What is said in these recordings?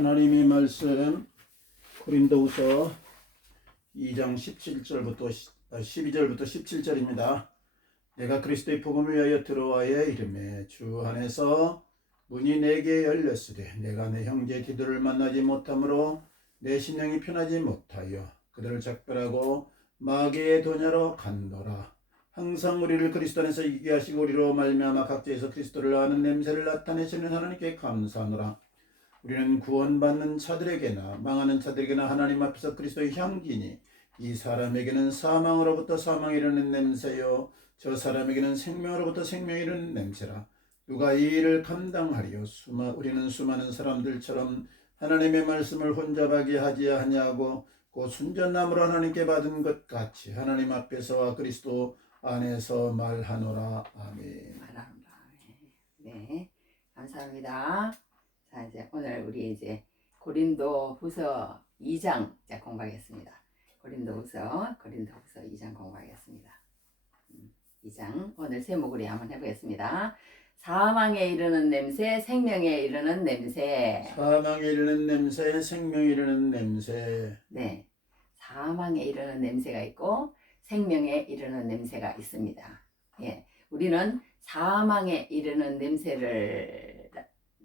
하나님의 말씀 고린도후서 2장 17절부터 12절부터 17절입니다. 내가 그리스도의 복음을 위하여 들어와야 이르매 주 안에서 문이 내게 열렸으되 내가 내 형제 디도를 만나지 못하므로 내 심령이 편하지 못하여 그들을 작별하고 마게에 도냐로 간도라. 항상 우리를 그리스도 안에서 있게 하시고 우리로 말미암아 각지에서 그리스도를 아는 냄새를 나타내시는 하나님께 감사하노라. 우리는 구원받는 자들에게나 망하는 자들에게나 하나님 앞에서 그리스도의 향기니 이 사람에게는 사망으로부터 사망에 이르는 냄새요 저 사람에게는 생명으로부터 생명에 이르는 냄새라. 누가 이 일을 감당하리요? 우리는 수많은 사람들처럼 하나님의 말씀을 혼잡하게 하지 아니하고 곧 순전함으로 하나님께 받은 것 같이 하나님 앞에서와 그리스도 안에서 말하노라. 아멘. 말합니다. 네, 감사합니다. 자, 이제 오늘 우리 이제 고린도후서 2장 공부하겠습니다. 고린도후서 2장 공부하겠습니다. 2장 오늘 제목으로 한번 해보겠습니다. 사망에 이르는 냄새, 생명에 이르는 냄새. 사망에 이르는 냄새, 생명에 이르는 냄새. 네, 사망에 이르는 냄새가 있고 생명에 이르는 냄새가 있습니다. 예, 우리는 사망에 이르는 냄새를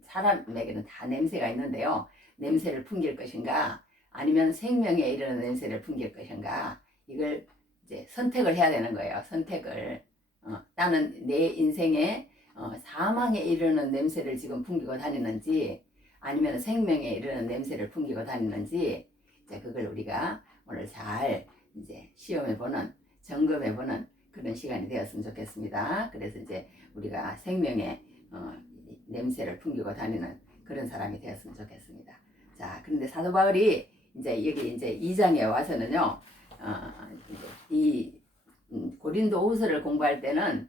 사람에게는 다 냄새가 있는데요. 냄새를 풍길 것인가 아니면 생명에 이르는 냄새를 풍길 것인가 이걸 이제 선택을 해야 되는 거예요. 선택을 나는 내 인생에 사망에 이르는 냄새를 지금 풍기고 다니는지 아니면 생명에 이르는 냄새를 풍기고 다니는지 이제 그걸 우리가 오늘 잘 이제 시험해보는 점검해보는 그런 시간이 되었으면 좋겠습니다. 그래서 이제 우리가 생명의 냄새를 풍기고 다니는 그런 사람이 되었으면 좋겠습니다. 자, 그런데 사도 바울이 이제 여기 이제 2장에 와서는요, 이 고린도후서를 공부할 때는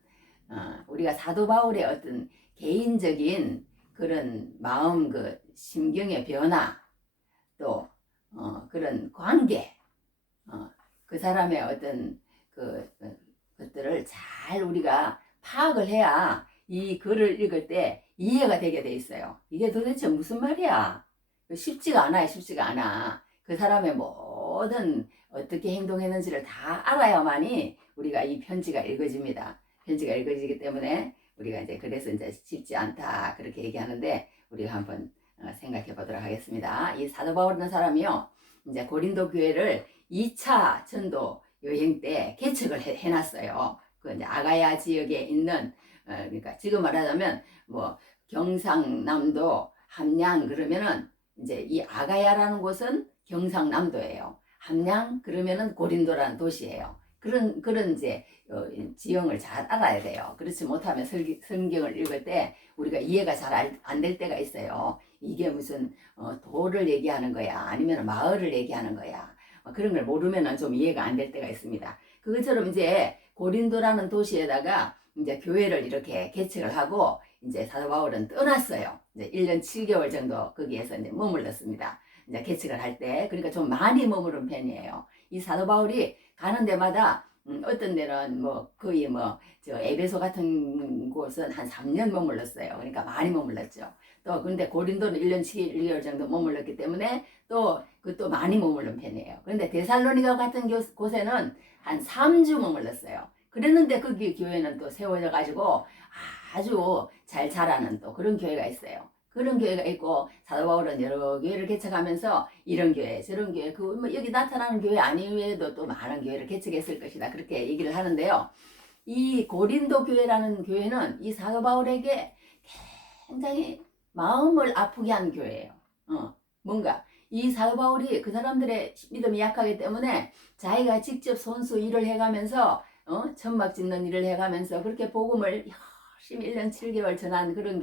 우리가 사도 바울의 어떤 개인적인 그런 마음 그 심경의 변화 또 그런 관계 그 사람의 어떤 것들을 잘 우리가 파악을 해야 이 글을 읽을 때 이해가 되게 돼 있어요. 이게 도대체 무슨 말이야? 쉽지가 않아요. 쉽지가 않아. 그 사람의 모든 어떻게 행동했는지를 다 알아야만이 우리가 이 편지가 읽어집니다. 편지가 읽어지기 때문에 우리가 이제 그래서 이제 쉽지 않다 그렇게 얘기하는데 우리가 한번 생각해 보도록 하겠습니다. 이 사도 바울이라는 사람이요, 이제 고린도 교회를 2차 전도 여행 때 개척을 해놨어요. 그 이제 아가야 지역에 있는 그러니까 지금 말하자면 뭐 경상남도 함양 그러면은 이제 이 아가야라는 곳은 경상남도예요. 함양 그러면은 고린도라는 도시예요. 그런 이제 지형을 잘 알아야 돼요. 그렇지 못하면 성경을 읽을 때 우리가 이해가 잘 안 될 때가 있어요. 이게 무슨 도를 얘기하는 거야 아니면 마을을 얘기하는 거야 그런 걸 모르면은 좀 이해가 안 될 때가 있습니다. 그것처럼 이제 고린도라는 도시에다가 이제 교회를 이렇게 개척을 하고 이제 사도 바울은 떠났어요. 이제 1년 7개월 정도 거기에서 이제 머물렀습니다. 이제 개척을 할 때 그러니까 좀 많이 머무른 편이에요. 이 사도 바울이 가는 데마다 어떤 데는 뭐 거의 뭐 저 에베소 같은 곳은 한 3년 머물렀어요. 그러니까 많이 머물렀죠. 또 근데 고린도는 1년 7개월 정도 머물렀기 때문에 또 그것도 많이 머물른 편이에요. 그런데 데살로니가 같은 곳에는 한 3주 머물렀어요. 그랬는데 거기 교회는 또 세워져 가지고 아주 잘 자라는 또 그런 교회가 있어요. 그런 교회가 있고 사도 바울은 여러 교회를 개척하면서 이런 교회 저런 교회 뭐 여기 나타나는 교회 아니외에도 또 많은 교회를 개척했을 것이다 그렇게 얘기를 하는데요. 이 고린도 교회라는 교회는 이 사도 바울에게 굉장히 마음을 아프게 한 교회예요. 뭔가 이 사도 바울이 그 사람들의 믿음이 약하기 때문에 자기가 직접 손수 일을 해가면서 천막 짓는 일을 해가면서 그렇게 복음을 열심히 1년 7개월 전한 그런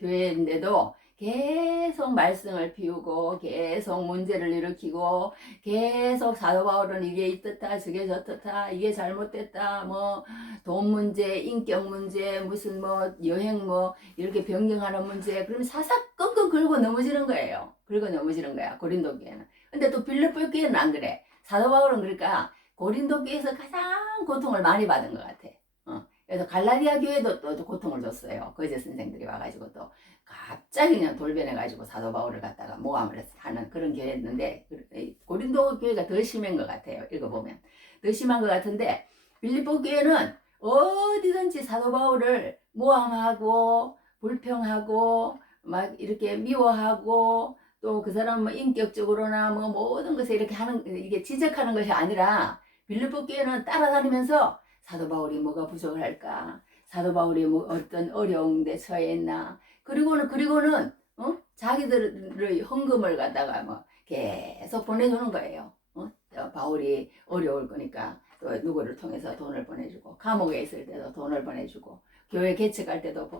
교회인데도 계속 말씀을 피우고 계속 문제를 일으키고 계속 사도 바울은 이게 이렇다 저게 저렇다 이게 잘못됐다 뭐 돈 문제 인격 문제 무슨 뭐 여행 뭐 이렇게 변경하는 문제 그러면 사삭 끙끙 긁고 넘어지는 거예요. 긁고 넘어지는 거야 고린도 교회는. 근데 또 빌립보 교회는 안 그래. 사도 바울은 그러니까 고린도 교회에서 가장 고통을 많이 받은 것 같아. 그래서 갈라디아 교회도 또 고통을 줬어요. 거제 선생들이 와가지고 또 갑자기 그냥 돌변해가지고 사도 바울을 갖다가 모함을 하는 그런 교회였는데 고린도 교회가 더 심한 것 같아요. 읽어보면 더 심한 것 같은데 빌립보 교회는 어디든지 사도 바울을 모함하고 불평하고 막 이렇게 미워하고 또 그 사람 뭐 인격적으로나 뭐 모든 것에 이렇게 하는 이게 지적하는 것이 아니라 빌립보 교회는 따라다니면서 사도 바울이 뭐가 부족할까? 사도 바울이 뭐 어떤 어려운 데 처해 있나? 그리고는 자기들의 헌금을 갖다가 뭐 계속 보내주는 거예요. 바울이 어려울 거니까 또 누구를 통해서 돈을 보내주고 감옥에 있을 때도 돈을 보내주고 교회 개척할 때도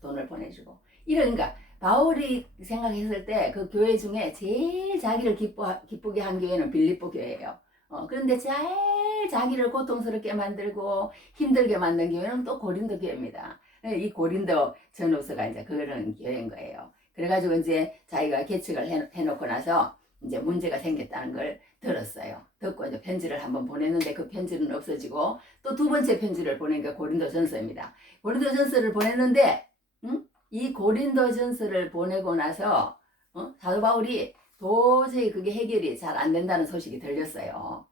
돈을 보내주고 이러니까 바울이 생각했을 때 그 교회 중에 제일 자기를 기쁘게 한 교회는 빌립보 교회예요. 그런데 제일 자기를 고통스럽게 만들고 힘들게 만든 교회는 또 고린도 교회입니다. 이 고린도 전후서가 이제 그런 교회인 거예요. 그래가지고 이제 자기가 개척을 해놓고 나서 이제 문제가 생겼다는 걸 들었어요. 듣고 이제 편지를 한번 보냈는데 그 편지는 없어지고 또 두 번째 편지를 보낸 게 고린도전서입니다. 고린도전서를 보냈는데 이 고린도전서를 보내고 나서 사도 바울이 도저히 그게 해결이 잘 안 된다는 소식이 들렸어요.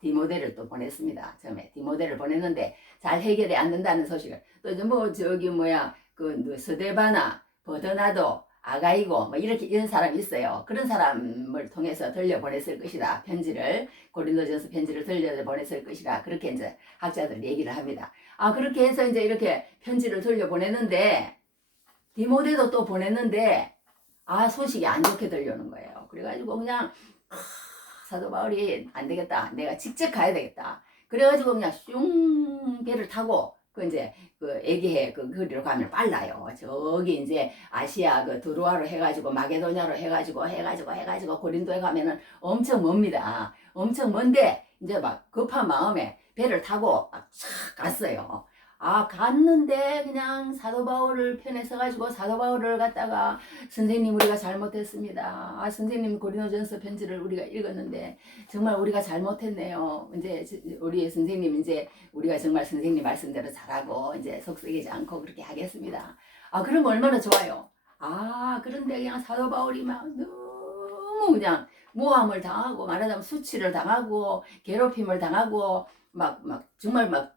디모데를 또 보냈습니다. 처음에 디모데를 보냈는데 잘 해결이 안 된다는 소식을 또 이제 뭐 저기 뭐야 그 스데바나 버드나도 아가이고 뭐 이렇게 이런 사람이 있어요. 그런 사람을 통해서 들려 보냈을 것이다. 편지를 고린도전서 편지를 들려 보냈을 것이다. 그렇게 이제 학자들 얘기를 합니다. 그렇게 해서 이제 이렇게 편지를 들려 보냈는데 디모데도 또 보냈는데 소식이 안 좋게 들려오는 거예요. 그래가지고 그냥 사도 바울이 안 되겠다. 내가 직접 가야 되겠다. 그래가지고 그냥 슝 배를 타고 이제 에게해 거리로 가면 빨라요. 저기 이제 아시아 드로아로 해가지고 마게도냐로 해가지고 고린도에 가면은 엄청 멉니다. 엄청 먼데 이제 막 급한 마음에 배를 타고 촥 갔어요. 갔는데 그냥 사도 바울을 편에 서가지고 사도 바울을 갖다가 선생님 우리가 잘못했습니다. 선생님 고린도전서 편지를 우리가 읽었는데 정말 우리가 잘못했네요. 이제 우리 선생님 이제 우리가 정말 선생님 말씀대로 잘하고 이제 속썩이지 않고 그렇게 하겠습니다. 그럼 얼마나 좋아요. 그런데 그냥 사도 바울이 막 너무 그냥 모함을 당하고 말하자면 수치를 당하고 괴롭힘을 당하고 막 정말 막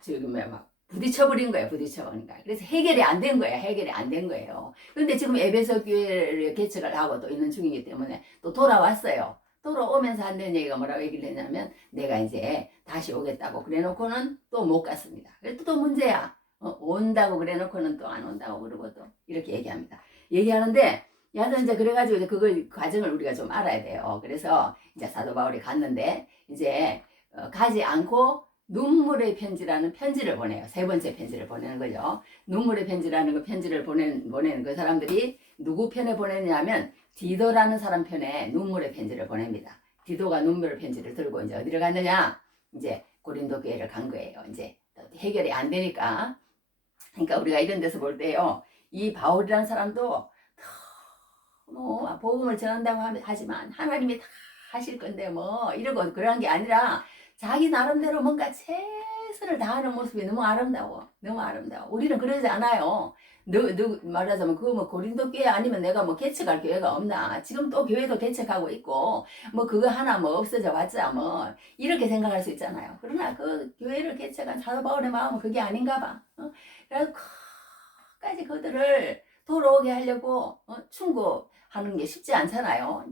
저기 막 부딪혀버린 거예요. 부딪혀버린 거야. 그래서 해결이 안 된 거예요. 해결이 안 된 거예요. 그런데 지금 에베소 교회를 개척을 하고 또 있는 중이기 때문에 또 돌아왔어요. 돌아오면서 한다는 얘기가 뭐라고 얘기를 했냐면 내가 이제 다시 오겠다고 그래 놓고는 또 못 갔습니다. 그래도 또 문제야. 온다고 그래 놓고는 또 안 온다고 그러고 또 이렇게 얘기합니다. 얘기하는데 야도 이제 그래가지고 이제 그걸 과정을 우리가 좀 알아야 돼요. 그래서 이제 사도 바울이 갔는데 이제 가지 않고 눈물의 편지라는 편지를 보내요. 세 번째 편지를 보내는 거죠. 눈물의 편지라는 그 편지를 보내는 그 사람들이 누구 편에 보내냐면 디도라는 사람 편에 눈물의 편지를 보냅니다. 디도가 눈물의 편지를 들고 이제 어디를 갔느냐? 이제 고린도 교회를 간 거예요. 이제 해결이 안 되니까. 그러니까 우리가 이런 데서 볼 때요. 이 바울이라는 사람도 너무 복음을 전한다고 하지만 하나님이 다 하실 건데 뭐 이러고 그런 게 아니라 자기 나름대로 뭔가 최선을 다하는 모습이 너무 아름다워. 너무 아름다워. 우리는 그러지 않아요. 말하자면 그거 뭐 고린도 교회 아니면 내가 뭐 개척할 교회가 없나. 지금 또 교회도 개척하고 있고 뭐 그거 하나 뭐 없어져 봤자 뭐 이렇게 생각할 수 있잖아요. 그러나 그 교회를 개척한 사도 바울의 마음은 그게 아닌가 봐. 그래서 끝까지 그들을 돌아오게 하려고 충고하는 게 쉽지 않잖아요.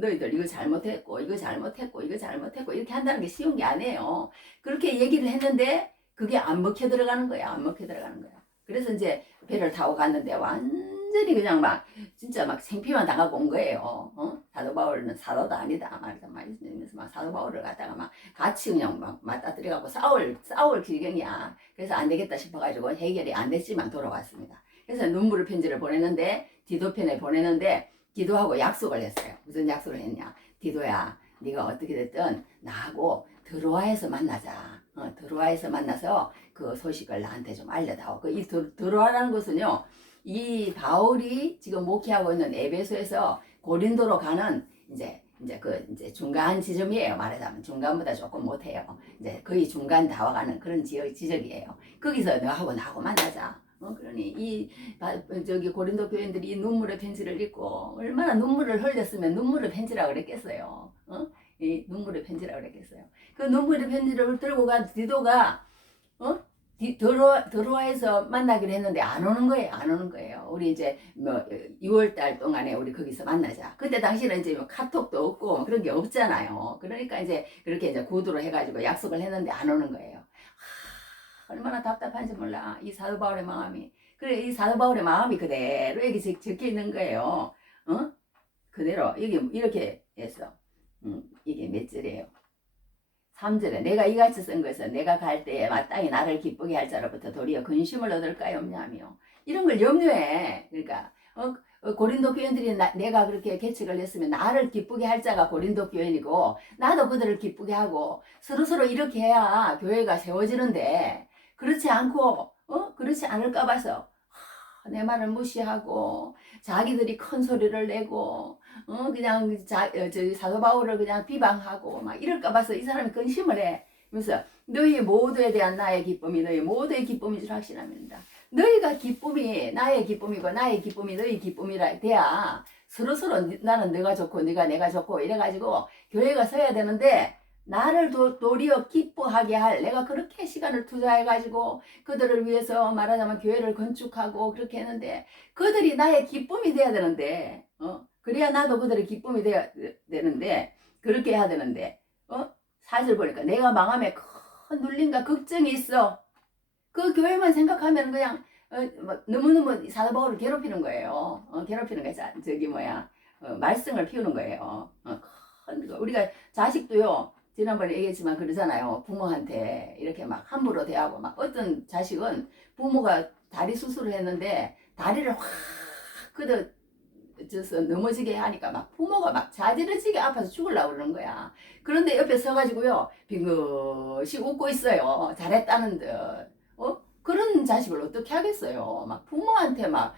너희들 이거 잘못했고 이거 잘못했고 이거 잘못했고 이렇게 한다는 게 쉬운 게 아니에요. 그렇게 얘기를 했는데 그게 안 먹혀 들어가는 거야. 안 먹혀 들어가는 거야. 그래서 이제 배를 타고 갔는데 완전히 그냥 막 진짜 막 생피만 당하고 온 거예요. 사도 바울은 사도도 아니다. 말이면서 막 사도 바울을 갖다가 막 같이 그냥 막 맞닥뜨려갖고 싸울 지경이야. 그래서 안 되겠다 싶어가지고 해결이 안 됐지만 돌아왔습니다. 그래서 눈물의 편지를 보냈는데 디도 편에 보내는데 디도하고 약속을 했어요. 무슨 약속을 했냐? 디도야, 네가 어떻게 됐든 나하고 드로아에서 만나자. 드로아에서 만나서 그 소식을 나한테 좀 알려다오. 이 드로아라는 것은요, 이 바울이 지금 목회하고 있는 에베소에서 고린도로 가는 이제 중간 지점이에요. 말하자면 중간보다 조금 못해요. 이제 거의 중간 다와가는 그런 지적이에요. 거기서 너하고 나하고 만나자. 그러니 저기 고린도 교인들이 이 눈물의 편지를 읽고 얼마나 눈물을 흘렸으면 눈물의 편지라고 그랬겠어요. 이 눈물의 편지라고 그랬겠어요. 그 눈물의 편지를 들고 간 디도가 드로아에서 만나기로 했는데 안 오는 거예요. 안 오는 거예요. 우리 이제 뭐 6월 달 동안에 우리 거기서 만나자. 그때 당시는 이제 뭐 카톡도 없고 뭐 그런 게 없잖아요. 그러니까 이제 그렇게 이제 구두로 해가지고 약속을 했는데 안 오는 거예요. 얼마나 답답한지 몰라. 이 사도 바울의 마음이. 그래, 이 사도 바울의 마음이 그대로 여기 적혀 있는 거예요. 그대로 여기 이렇게 해서 이게 몇 절이에요? 3절에 내가 이같이 쓴 것은 내가 갈 때에 마땅히 나를 기쁘게 할 자로부터 도리어 근심을 얻을까요 없냐며 이런 걸 염려해. 그러니까 고린도 교인들이 내가 그렇게 계책을 했으면 나를 기쁘게 할 자가 고린도 교인이고 나도 그들을 기쁘게 하고 서로서로 이렇게 해야 교회가 세워지는데 그렇지 않고 그렇지 않을까 봐서 내 말을 무시하고 자기들이 큰 소리를 내고 그냥 사도 바울을 그냥 비방하고 막 이럴까 봐서 이 사람이 근심을 해. 그래서 너희 모두에 대한 나의 기쁨이 너희 모두의 기쁨인 줄 확신합니다. 너희가 기쁨이 나의 기쁨이고 나의 기쁨이 너희 기쁨이라 돼야 서로서로 나는 너가 좋고 네가 내가 좋고 이래가지고 교회가 서야 되는데 나를 도리어 기뻐하게 할 내가 그렇게 시간을 투자해가지고 그들을 위해서 말하자면 교회를 건축하고 그렇게 했는데 그들이 나의 기쁨이 돼야 되는데 그래야 나도 그들의 기쁨이 돼야 되는데 그렇게 해야 되는데 4절 보니까 내가 망함에 큰 눌림과 걱정이 있어. 그 교회만 생각하면 그냥 너무너무 사도 바울을 괴롭히는 거예요. 괴롭히는 거야. 저기 뭐야 말썽을 피우는 거예요. 우리가 자식도요. 지난번에 얘기했지만 그러잖아요. 부모한테 이렇게 막 함부로 대하고 막 어떤 자식은 부모가 다리 수술을 했는데 다리를 확 걷어져서 넘어지게 하니까 막 부모가 막 자지러지게 아파서 죽으려고 그러는 거야. 그런데 옆에 서가지고요. 빙긋이 웃고 있어요. 잘했다는 듯. 그런 자식을 어떻게 하겠어요. 막 부모한테 막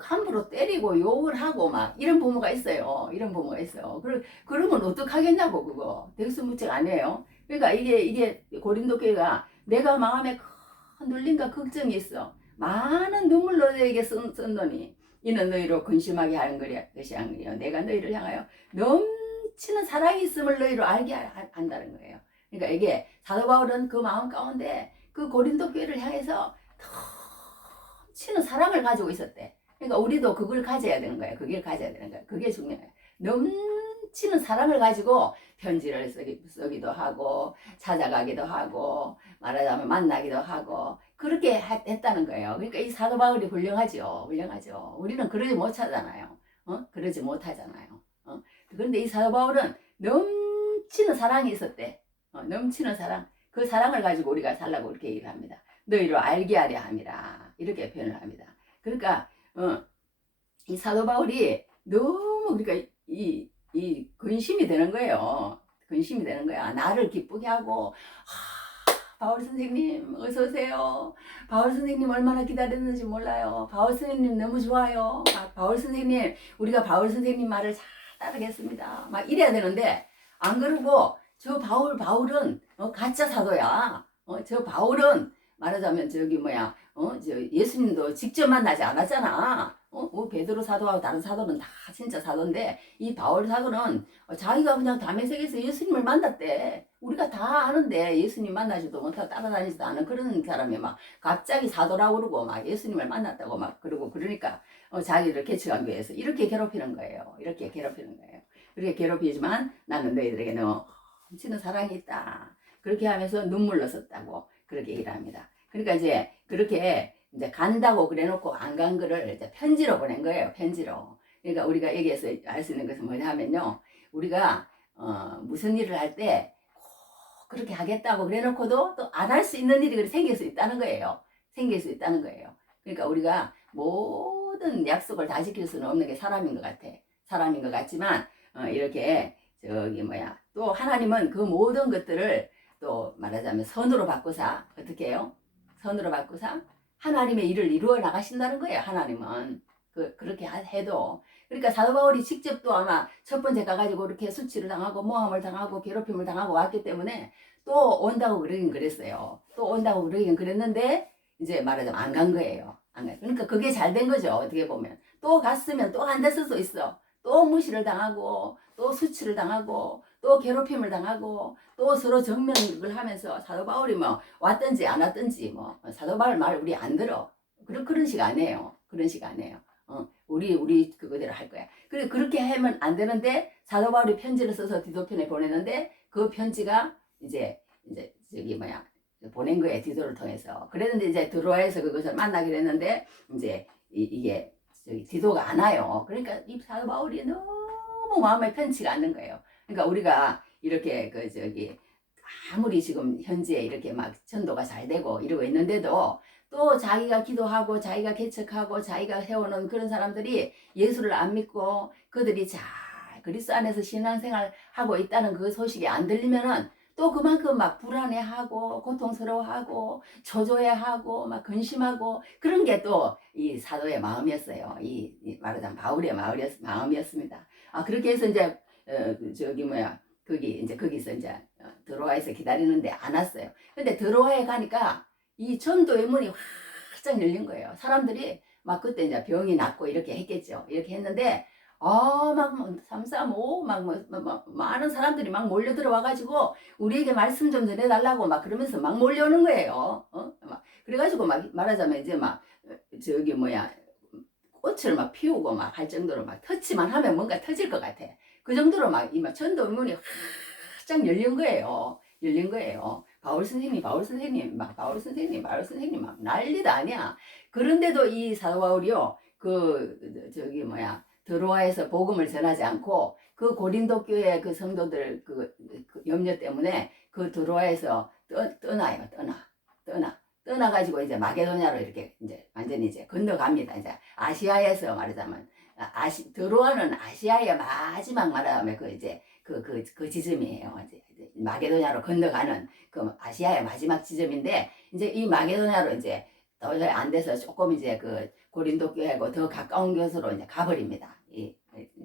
함부로 때리고 욕을 하고 막 이런 부모가 있어요. 이런 부모가 있어요. 그러면 어떡하겠냐고 그거. 대수무책 아니에요. 그러니까 이게 고린도 교회가 내가 마음에 큰 눌림과 걱정이 있어. 많은 눈물 너희에게 쓴노니 이는 너희로 근심하게 하는 것이 아니요 내가 너희를 향하여 넘치는 사랑이 있음을 너희로 알게 한다는 거예요. 그러니까 이게 사도 바울은 그 마음 가운데 그 고린도 교회를 향해서 넘치는 사랑을 가지고 있었대. 그러니까 우리도 그걸 가져야 되는 거예요. 그걸 가져야 되는 거예요. 그게 중요해요. 넘치는 사랑을 가지고 편지를 쓰기도 하고 찾아가기도 하고 말하자면 만나기도 하고 그렇게 했다는 거예요. 그러니까 이 사도 바울이 훌륭하죠. 훌륭하죠. 우리는 그러지 못하잖아요. 그러지 못하잖아요. 그런데 이 사도 바울은 넘치는 사랑이 있었대. 넘치는 사랑. 그 사랑을 가지고 우리가 살라고 이렇게 얘기를 합니다. 너희로 알게 하려 함이라. 이렇게 표현을 합니다. 그러니까 이 사도 바울이 너무 그러니까 이 근심이 되는 거예요. 근심이 되는 거야. 나를 기쁘게 하고 바울 선생님 어서 오세요. 바울 선생님 얼마나 기다렸는지 몰라요. 바울 선생님 너무 좋아요. 바울 선생님 우리가 바울 선생님 말을 잘 따르겠습니다. 막 이래야 되는데 안 그러고 저 바울은 가짜 사도야. 저 바울은 말하자면 저기 뭐야 저 예수님도 직접 만나지 않았잖아. 베드로 사도하고 다른 사도는 다 진짜 사도인데 이 바울 사도는 자기가 그냥 다메섹에서 예수님을 만났대. 우리가 다 아는데 예수님 만나지도 못하고 따라다니지도 않은 그런 사람이 막 갑자기 사도라고 그러고 막 예수님을 만났다고 막 그러고 그러니까 자기를 개척하기 위해서 이렇게 괴롭히는 거예요. 이렇게 괴롭히는 거예요. 그렇게 괴롭히지만 나는 너희들에게 넘치는 사랑이 있다. 그렇게 하면서 눈물로 썼다고 그렇게 얘기를 합니다. 그러니까 이제 그렇게 이제 간다고 그래 놓고 안 간 거를 이제 편지로 보낸 거예요. 편지로. 그러니까 우리가 여기에서 알 수 있는 것은 뭐냐 하면요. 우리가 무슨 일을 할 때 꼭 그렇게 하겠다고 그래 놓고도 또 안 할 수 있는 일이 생길 수 있다는 거예요. 생길 수 있다는 거예요. 그러니까 우리가 모든 약속을 다 지킬 수는 없는 게 사람인 것 같아. 사람인 것 같지만 이렇게 저기 뭐야 또 하나님은 그 모든 것들을 또 말하자면 선으로 바꾸사 어떻게 해요? 선으로 바꾸사 하나님의 일을 이루어 나가신다는 거예요. 하나님은 그렇게 해도 그러니까 사도 바울이 직접 또 아마 첫 번째 가가지고 이렇게 수치를 당하고 모함을 당하고 괴롭힘을 당하고 왔기 때문에 또 온다고 그러긴 그랬어요. 또 온다고 그러긴 그랬는데 이제 말하자면 안 간 거예요. 안 가요. 그러니까 그게 잘 된 거죠. 어떻게 보면. 또 갔으면 또 안 됐을 수 있어. 또 무시를 당하고 또 수치를 당하고 또 괴롭힘을 당하고 또 서로 정면을 하면서 사도 바울이 뭐 왔든지 안 왔든지 뭐 사도 바울 말 우리 안 들어. 그런 식 아니에요. 그런 식 아니에요. 우리 그거대로 할 거야. 그래 그렇게 하면 안 되는데 사도 바울이 편지를 써서 디도편에 보내는데 그 편지가 이제 저기 뭐야 보낸 거예요. 디도를 통해서. 그랬는데 이제 드로아에서 그것을 만나기로 했는데 이제 이게 저기 디도가 안 와요. 그러니까 이 사도 바울이 너무 마음에 편치가 않는 거예요. 그러니까 우리가 이렇게 그 저기 아무리 지금 현재 이렇게 막 전도가 잘 되고 이러고 있는데도 또 자기가 기도하고 자기가 개척하고 자기가 세워놓은 그런 사람들이 예수를 안 믿고 그들이 잘 그리스도 안에서 신앙생활 하고 있다는 그 소식이 안 들리면은 또 그만큼 막 불안해하고 고통스러워하고 초조해하고 막 근심하고 그런 게 또 이 사도의 마음이었어요. 이 말하자면 바울의 마음이었습니다. 아 그렇게 해서 이제 저기 뭐야 거기 이제 거기서 이제 드로아에서 기다리는데 안 왔어요. 근데 드로아에 가니까 이 전도의 문이 활짝 열린 거예요. 사람들이 막 그때 이제 병이 낫고 이렇게 했겠죠. 이렇게 했는데 막 335, 많은 사람들이 막 몰려 들어와가지고 우리에게 말씀 좀 전해달라고 막 그러면서 막 몰려오는 거예요. 막 그래가지고 막 말하자면 이제 막 저기 뭐야 꽃을 막 피우고 막 할 정도로 막 터치만 하면 뭔가 터질 것 같아. 그 정도로 막 이 막 전도 문이 활짝 열린 거예요. 열린 거예요. 바울 선생님 막 난리도 아니야. 그런데도 이 사도 바울이요, 저기 뭐야, 드로아에서 복음을 전하지 않고 그 고린도 교회 그 성도들 그 염려 때문에 그 드로아에서 떠나요. 떠나가지고 이제 마게도냐로 이렇게 이제 완전히 이제 건너갑니다. 이제 아시아에서 말하자면 드로아는 아시아의 마지막 말하자면 그 이제 그 지점이에요. 이제 마게도냐로 건너가는 그 아시아의 마지막 지점인데 이제 이 마게도냐로 이제 도저히 안 돼서 조금 이제 그 고린도 교회하고 더 가까운 곳으로 이제 가버립니다.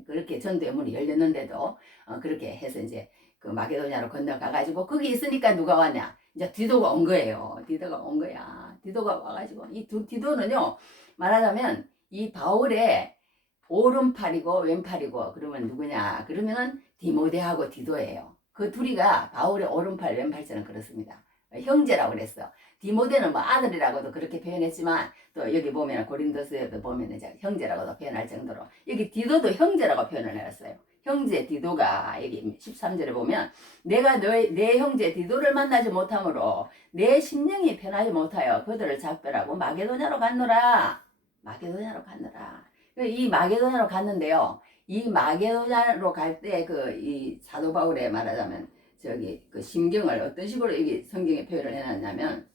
그렇게 전도의 문이 열렸는데도 그렇게 해서 이제 그 마게도냐로 건너가가지고 거기 있으니까 누가 왔냐? 이제 디도가 온 거예요. 디도가 온 거야. 디도가 와가지고 이 디도는요 말하자면 이 바울의 오른팔이고 왼팔이고 그러면 누구냐? 그러면은 디모데하고 디도예요. 그 둘이가 바울의 오른팔 왼팔처럼 그렇습니다. 형제라고 그랬어. 디모데는 뭐 아들이라고도 그렇게 표현했지만 또 여기 보면 고린도서에도 보면 이제 형제라고도 표현할 정도로 여기 디도도 형제라고 표현을 해놨어요. 형제 디도가 여기 13절에 보면 내가 내 형제 디도를 만나지 못하므로 내 심령이 편하지 못하여 그들을 작별하고 마게도냐로 갔노라. 이 마게도냐로 갔는데요. 이 마게도냐로 갈 때 이 사도 바울의 말하자면 저기 그 심경을 어떤 식으로 여기 성경에 표현을 해놨냐면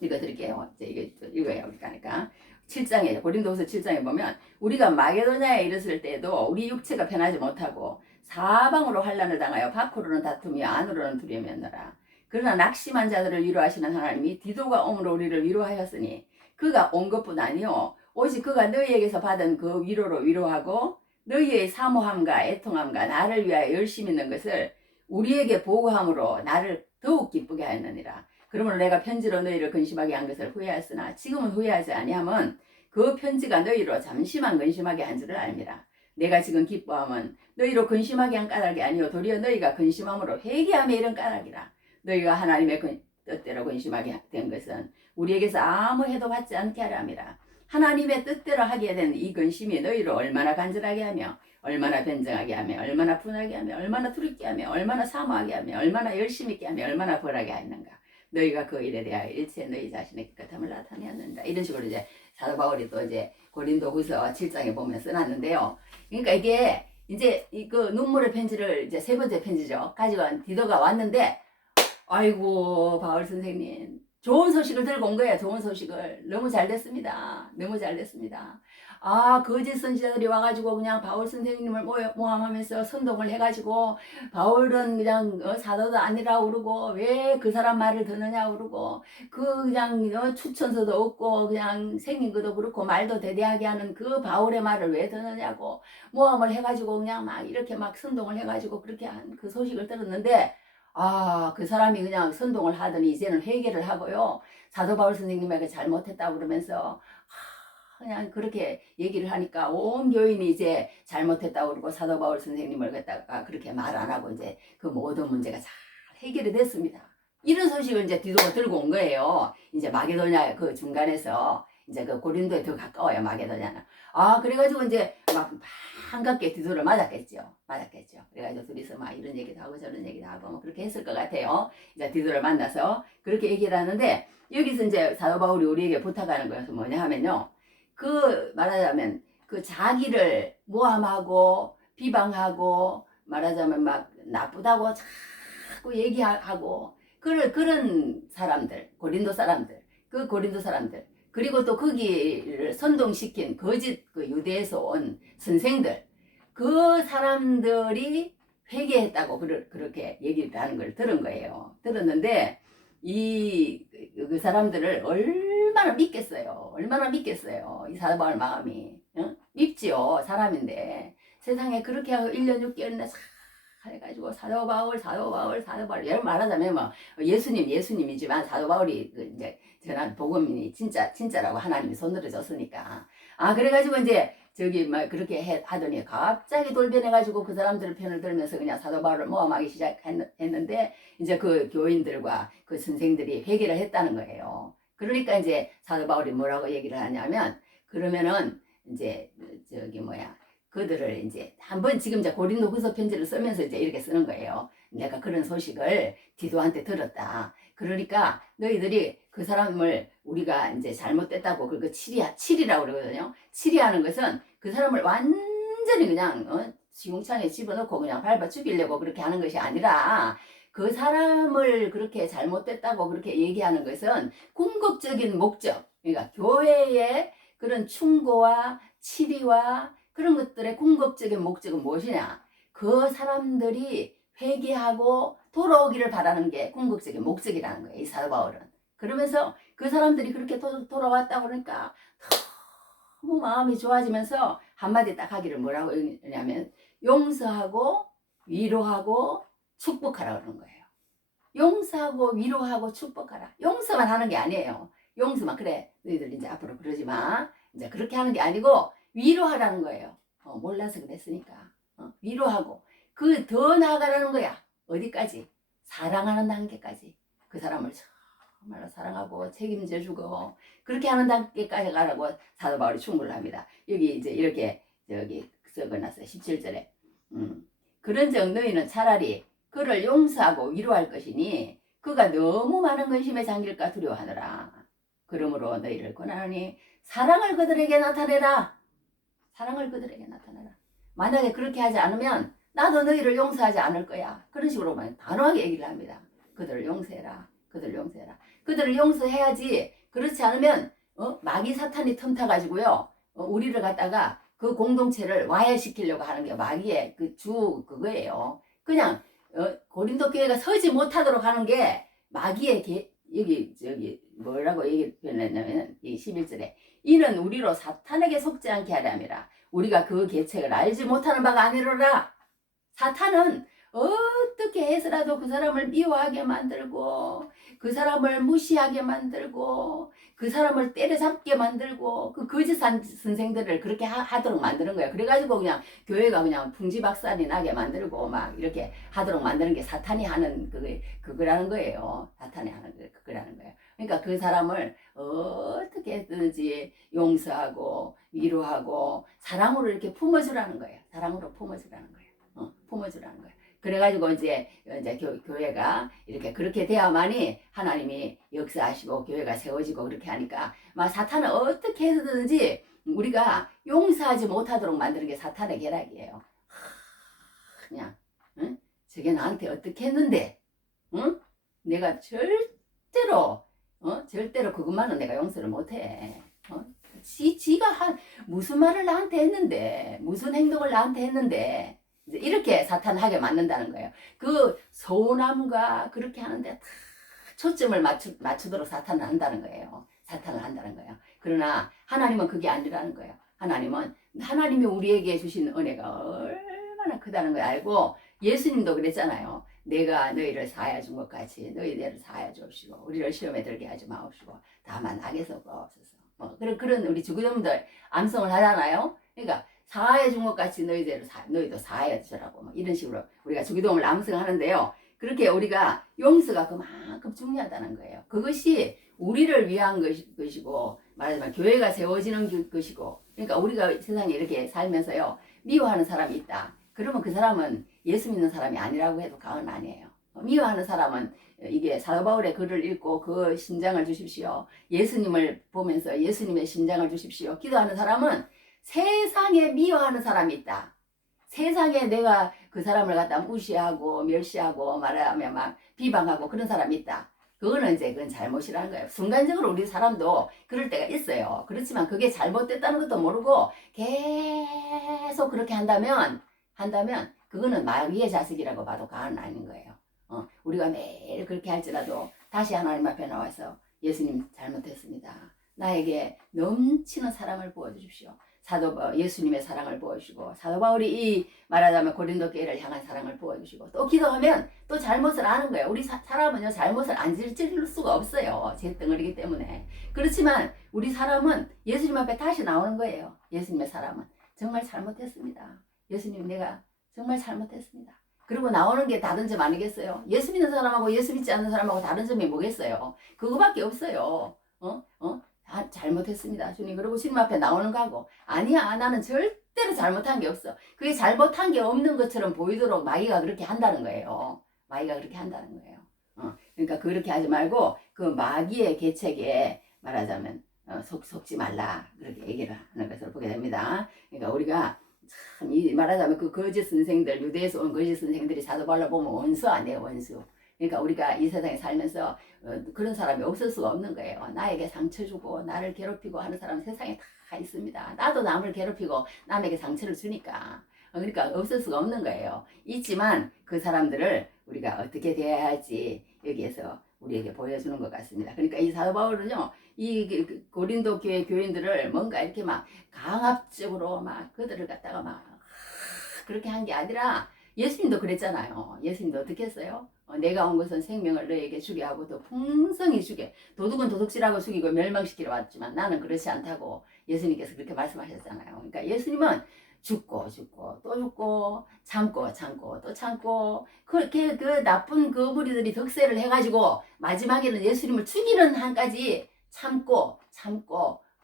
읽어드릴게요. 이제 읽어야 하니까 7장에 고린도후서 7장에 보면 우리가 마게도냐에 이르렀을 때도 우리 육체가 편하지 못하고 사방으로 환난을 당하여 밖으로는 다투며 안으로는 두려움이었노라. 그러나 낙심한 자들을 위로하시는 하나님이 디도가 옴으로 우리를 위로하였으니 그가 온 것뿐 아니요 오직 그가 너희에게서 받은 그 위로로 위로하고 너희의 사모함과 애통함과 나를 위하여 열심히 있는 것을 우리에게 보고함으로 나를 더욱 기쁘게 하였느니라. 그러므로 내가 편지로 너희를 근심하게 한 것을 후회하였으나 지금은 후회하지 아니함은 그 편지가 너희로 잠시만 근심하게 한 줄을 알미라. 내가 지금 기뻐함은 너희로 근심하게 한 까닭이 아니요 도리어 너희가 근심함으로 회개함에 이른 까닭이라. 너희가 하나님의 뜻대로 근심하게 된 것은 우리에게서 아무 해도 받지 않게 하려 함이라. 하나님의 뜻대로 하게 된 이 근심이 너희를 얼마나 간절하게 하며 얼마나 변정하게 하며 얼마나 분하게 하며 얼마나 두렵게 하며 얼마나 사모하게 하며 얼마나 열심히 있게 하며 얼마나 벌하게 하였는가. 너희가 그 일에 대하여 일체 너희 자신의 깨끗함을 나타내었는다. 이런 식으로 이제 사도 바울이 또 이제 고린도후서 7장에 보면 써놨는데요. 그러니까 이게 이제 그 눈물의 편지를 이제 세 번째 편지죠. 가지고 온 디도가 왔는데 아이고 바울 선생님 좋은 소식을 들고 온 거예요. 좋은 소식을. 너무 잘 됐습니다. 너무 잘 됐습니다. 거짓 선지자들이 와가지고 그냥 바울 선생님을 모함하면서 선동을 해가지고 바울은 그냥 사도도 아니라고 그러고 왜 그 사람 말을 듣느냐고 그러고 그냥 추천서도 없고 그냥 생긴 것도 그렇고 말도 대대하게 하는 그 바울의 말을 왜 듣느냐고 모함을 해가지고 그냥 막 이렇게 막 선동을 해가지고 그렇게 한 그 소식을 들었는데 그 사람이 그냥 선동을 하더니 이제는 회개를 하고요. 사도 바울 선생님에게 잘못했다고 그러면서 그냥 그렇게 얘기를 하니까 온 교인이 이제 잘못했다고 그러고 사도 바울 선생님을 갖다가 그렇게 말 안 하고 이제 그 모든 문제가 잘 해결이 됐습니다. 이런 소식을 이제 디도가 들고 온 거예요. 이제 마게도냐 그 중간에서 이제 그 고린도에 더 가까워요, 마게도냐는. 아, 그래가지고 이제 막 반갑게 디도를 맞았겠죠. 그래가지고 둘이서 막 이런 얘기도 하고 저런 얘기도 하고 뭐 그렇게 했을 것 같아요. 이제 디도를 만나서 그렇게 얘기를 하는데 여기서 이제 사도 바울이 우리에게 부탁하는 것은 뭐냐 하면요. 그 말하자면 그 자기를 모함하고 비방하고 말하자면 막 나쁘다고 자꾸 얘기하고 그런 사람들, 고린도 사람들, 그리고 또 거기를 선동시킨 거짓 그 유대에서 온 선생들, 그 사람들이 회개했다고 그렇게 얘기를 하는 걸 들은 거예요. 들었는데 그 사람들을 얼마나 믿겠어요. 이 사도 바울 마음이. 밉지요. 사람인데. 세상에 그렇게 하고 1년 6개월이나 해가지고 사도 바울 예를 말하자면 뭐 예수님이지만 사도 바울이 이제 전한 복음이 진짜라고 하나님이 손들어 줬으니까. 아, 그래가지고 이제 저기 막 그렇게 하더니 갑자기 돌변해가지고 그 사람들 편을 들면서 그냥 사도 바울을 모함하기 시작했는데 이제 그 교인들과 그 선생들이 회개를 했다는 거예요. 그러니까 이제 사도 바울이 뭐라고 얘기를 하냐면 그러면은 이제 저기 그들을 이제 한번 지금 이제 고린도후서 편지를 쓰면서 이제 이렇게 쓰는 거예요. 내가 그런 소식을 디도한테 들었다. 그러니까 너희들이 그 사람을 우리가 이제 잘못됐다고 그거 치리라고 그러거든요. 치리하는 것은 그 사람을 완전히 그냥 지궁창에 집어넣고 그냥 밟아 죽이려고 그렇게 하는 것이 아니라 그 사람을 그렇게 잘못됐다고 그렇게 얘기하는 것은 궁극적인 목적, 그러니까 교회의 그런 충고와 치리와 그런 것들의 궁극적인 목적은 무엇이냐? 그 사람들이 회개하고 돌아오기를 바라는 게 궁극적인 목적이라는 거예요. 이 사도 바울은. 그러면서 그 사람들이 그렇게 돌아왔다 그러니까 너무 마음이 좋아지면서 한마디 딱 하기를 뭐라고 했냐면 용서하고 위로하고 축복하라 그러는 거예요. 용서하고 위로하고 축복하라. 용서만 하는 게 아니에요. 용서만 그래 너희들 이제 앞으로 그러지 마. 이제 그렇게 하는 게 아니고 위로하라는 거예요. 몰라서 그랬으니까. 위로하고 그 더 나아가라는 거야. 어디까지? 사랑하는 단계까지. 그 사람을 정말로 사랑하고 책임져주고 그렇게 하는 단계까지 가라고 사도 바울이 충고를 합니다. 여기 이제 이렇게 저기 적어놨어요. 17절에 그런즉 너희는 차라리 그를 용서하고 위로할 것이니 그가 너무 많은 근심에 잠길까 두려워하느라. 그러므로 너희를 권하노니 사랑을 그들에게 나타내라. 만약에 그렇게 하지 않으면 나도 너희를 용서하지 않을 거야. 그런 식으로 단호하게 얘기를 합니다. 그들을 용서해라. 그들을 용서해야지. 그렇지 않으면 마귀 사탄이 틈타가지고요. 우리를 갖다가 그 공동체를 와해시키려고 하는 게 마귀의 그 그거예요. 그냥 고린도 교회가 서지 못하도록 하는 게 마귀의 여기 뭐라고 얘기했냐면 이 11절에 이는 우리로 사탄에게 속지 않게 하려니라. 우리가 그 계책을 알지 못하는 바가 아니로라. 사탄은 어떻게 해서라도 그 사람을 미워하게 만들고 그 사람을 무시하게 만들고 그 사람을 때려잡게 만들고 그 거짓 선생들을 그렇게 하도록 만드는 거예요. 그래가지고 그냥 교회가 그냥 풍지박산이 나게 만들고 막 이렇게 하도록 만드는 게 사탄이 하는 그거라는 거예요. 사탄이 하는 그거라는 거예요. 그러니까 그 사람을 어떻게든지 용서하고 위로하고 사랑으로 이렇게 품어주라는 거예요. 품어주라는 거예요. 그래가지고 이제 교회가 이렇게 그렇게 돼야만이 하나님이 역사하시고 교회가 세워지고 그렇게 하니까 막 사탄은 어떻게 해서든지 우리가 용서하지 못하도록 만드는 게 사탄의 계략이에요. 그냥 저게 나한테 어떻게 했는데 내가 절대로 그것만은 내가 용서를 못해. 지가 무슨 말을 나한테 했는데 무슨 행동을 나한테 했는데 이렇게 사탄하게 만든다는 거예요. 그 서운함과 그렇게 하는데 다 초점을 맞추도록 사탄을 한다는 거예요. 그러나 하나님은 그게 아니라는 거예요. 하나님이 우리에게 주신 은혜가 얼마나 크다는 걸 알고 예수님도 그랬잖아요. 내가 너희를 사하여 준 것 같이 너희들을 사하여 주옵시고 우리를 시험에 들게 하지 마옵시고 다만 악에서 구하옵소서. 그런 우리 주구점들 암송을 하잖아요. 그러니까 사하에 준 것 같이 너희도 사하에 주라고 이런 식으로 우리가 주기도문을 암송하는데요. 그렇게 우리가 용서가 그만큼 중요하다는 거예요. 그것이 우리를 위한 것이고 말하자면 교회가 세워지는 것이고 그러니까 우리가 세상에 이렇게 살면서요. 미워하는 사람이 있다. 그러면 그 사람은 예수 믿는 사람이 아니라고 해도 과언 아니에요. 미워하는 사람은 이게 사도 바울의 글을 읽고 그 심장을 주십시오. 예수님을 보면서 예수님의 심장을 주십시오. 기도하는 사람은 세상에 미워하는 사람이 있다. 세상에 내가 그 사람을 갖다 무시하고 멸시하고 말하면 막 비방하고 그런 사람이 있다. 그거는 이제 그건 잘못이라는 거예요. 순간적으로 우리 사람도 그럴 때가 있어요. 그렇지만 그게 잘못됐다는 것도 모르고 계속 그렇게 한다면 그거는 마귀의 자식이라고 봐도 과언은 아닌 거예요. 우리가 매일 그렇게 할지라도 다시 하나님 앞에 나와서 예수님 잘못했습니다. 나에게 넘치는 사랑을 부어주십시오. 예수님의 사랑을 부어주시고 사도 바울이 이 말하자면 고린도 교회를 향한 사랑을 부어주시고 또 기도하면 또 잘못을 아는 거예요. 우리 사람은요 잘못을 안 저질 수가 없어요. 제 덩어리기 때문에. 그렇지만 우리 사람은 예수님 앞에 다시 나오는 거예요. 예수님의 사람은 정말 잘못했습니다. 예수님 내가 정말 잘못했습니다. 그리고 나오는 게 다른 점 아니겠어요? 예수 믿는 사람하고 예수 믿지 않는 사람하고 다른 점이 뭐겠어요? 그거밖에 없어요. 잘못했습니다. 주님. 그리고 주님 앞에 나오는 거하고 아니야 나는 절대로 잘못한 게 없어. 그게 잘못한 게 없는 것처럼 보이도록 마귀가 그렇게 한다는 거예요. 마귀가 그렇게 한다는 거예요. 그러니까 그렇게 하지 말고 그 마귀의 계책에 말하자면 속지 말라 그렇게 얘기를 하는 것을 보게 됩니다. 그러니까 우리가 참 말하자면 그 거짓 선생들 유대에서 온 거짓 선생들이 사도 바울을 보면 원수 아니에요 원수. 그러니까 우리가 이 세상에 살면서 그런 사람이 없을 수가 없는 거예요. 나에게 상처 주고 나를 괴롭히고 하는 사람은 세상에 다 있습니다. 나도 남을 괴롭히고 남에게 상처를 주니까 그러니까 없을 수가 없는 거예요. 있지만 그 사람들을 우리가 어떻게 대해야 할지 여기에서 우리에게 보여주는 것 같습니다. 그러니까 이 사도 바울은요, 이 고린도 교회 교인들을 뭔가 이렇게 막 강압적으로 막 그들을 갖다가 막 그렇게 한 게 아니라 예수님도 그랬잖아요. 예수님도 어떻게 했어요? 내가 온 것은 생명을 너에게 주게 하고 더 풍성히 주게. 도둑은 도둑질하고 죽이고 멸망시키러 왔지만 나는 그렇지 않다고 예수님께서 그렇게 말씀하셨잖아요. 그러니까 예수님은 죽고 또 죽고 참고 또 참고 그렇게 그 나쁜 그 무리들이 득세를 해가지고 마지막에는 예수님을 죽이는 한까지 참고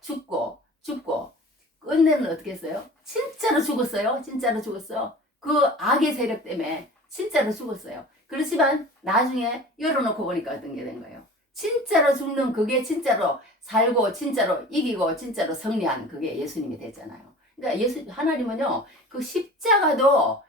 죽고 끝내는 어떻게 했어요? 진짜로 죽었어요. 진짜로 죽었어. 그 악의 세력 때문에 진짜로 죽었어요. 그렇지만 나중에 열어놓고 보니까 어떤 게 된 거예요? 진짜로 죽는 그게 진짜로 살고 진짜로 이기고 진짜로 승리한 그게 예수님이 됐잖아요. 그러니까 하나님은요 그 십자가도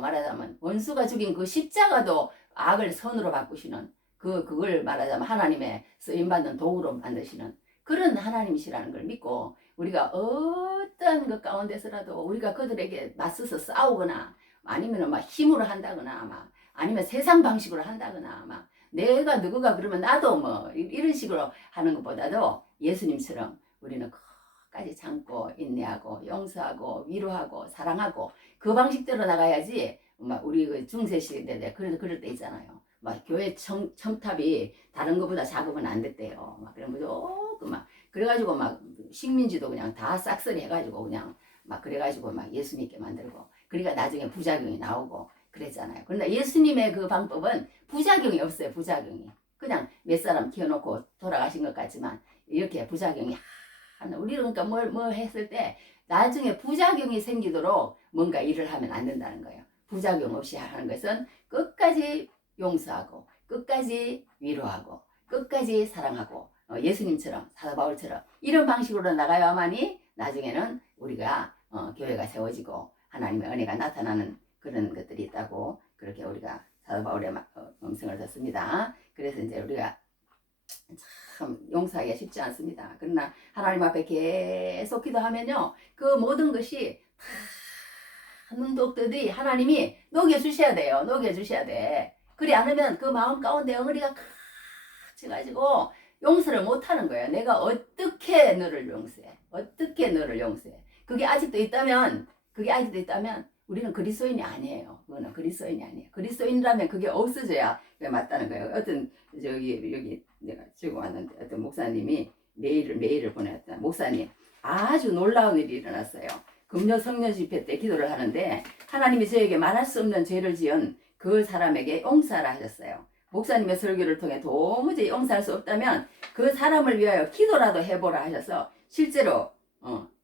말하자면 원수가 죽인 그 십자가도 악을 선으로 바꾸시는 그걸 말하자면 하나님의 쓰임받는 도구로 만드시는 그런 하나님이시라는 걸 믿고 우리가 어떤 것 가운데서라도 우리가 그들에게 맞서서 싸우거나 아니면 막 힘으로 한다거나 막 아니면 세상 방식으로 한다거나 막 내가 누구가 그러면 나도 뭐 이런 식으로 하는 것보다도 예수님처럼 우리는 끝까지 참고 인내하고 용서하고 위로하고 사랑하고 그 방식대로 나가야지 막 우리 그 중세 시대에 그럴 때 있잖아요. 막 교회 첨탑이 다른 것보다 작으면 안 됐대요. 막 그런 무조건 막 그래가지고 막 식민지도 그냥 다 싹쓸이 해가지고 그냥 막 그래가지고 막 예수 믿게 만들고 그러니까 나중에 부작용이 나오고 그랬잖아요. 그런데 예수님의 그 방법은 부작용이 없어요. 부작용이 그냥 몇 사람 키워놓고 돌아가신 것 같지만 이렇게 부작용이 우리는 그러니까 뭘 했을 때 나중에 부작용이 생기도록 뭔가 일을 하면 안 된다는 거예요. 부작용 없이 하는 것은 끝까지 용서하고 끝까지 위로하고 끝까지 사랑하고 예수님처럼 사도 바울처럼 이런 방식으로 나가야만이 나중에는 우리가 교회가 세워지고 하나님의 은혜가 나타나는 그런 것들이 있다고 그렇게 우리가 사도 바울의 음성을 듣습니다. 그래서 이제 우리가 참 용서하기가 쉽지 않습니다. 그러나 하나님 앞에 계속 기도하면요 그 모든 것이 다 눈독들이 하나님이 녹여주셔야 돼요. 녹여주셔야 돼. 그리 않으면 그 마음 가운데 엉어리가 갇혀가지고 용서를 못하는 거예요. 내가 어떻게 너를 용서해? 어떻게 너를 용서해? 그게 아직도 있다면 우리는 그리스도인이 아니에요. 그거는 그리스도인이 아니에요. 그리스도인이라면 그게 없어져야 맞다는 거예요. 여기 내가 지고 왔는데 어떤 목사님이 메일을 보냈다. 목사님, 아주 놀라운 일이 일어났어요. 금요 성령 집회 때 기도를 하는데 하나님이 저에게 말할 수 없는 죄를 지은 그 사람에게 용서하라 하셨어요. 목사님의 설교를 통해 도무지 용서할 수 없다면 그 사람을 위하여 기도라도 해보라 하셔서 실제로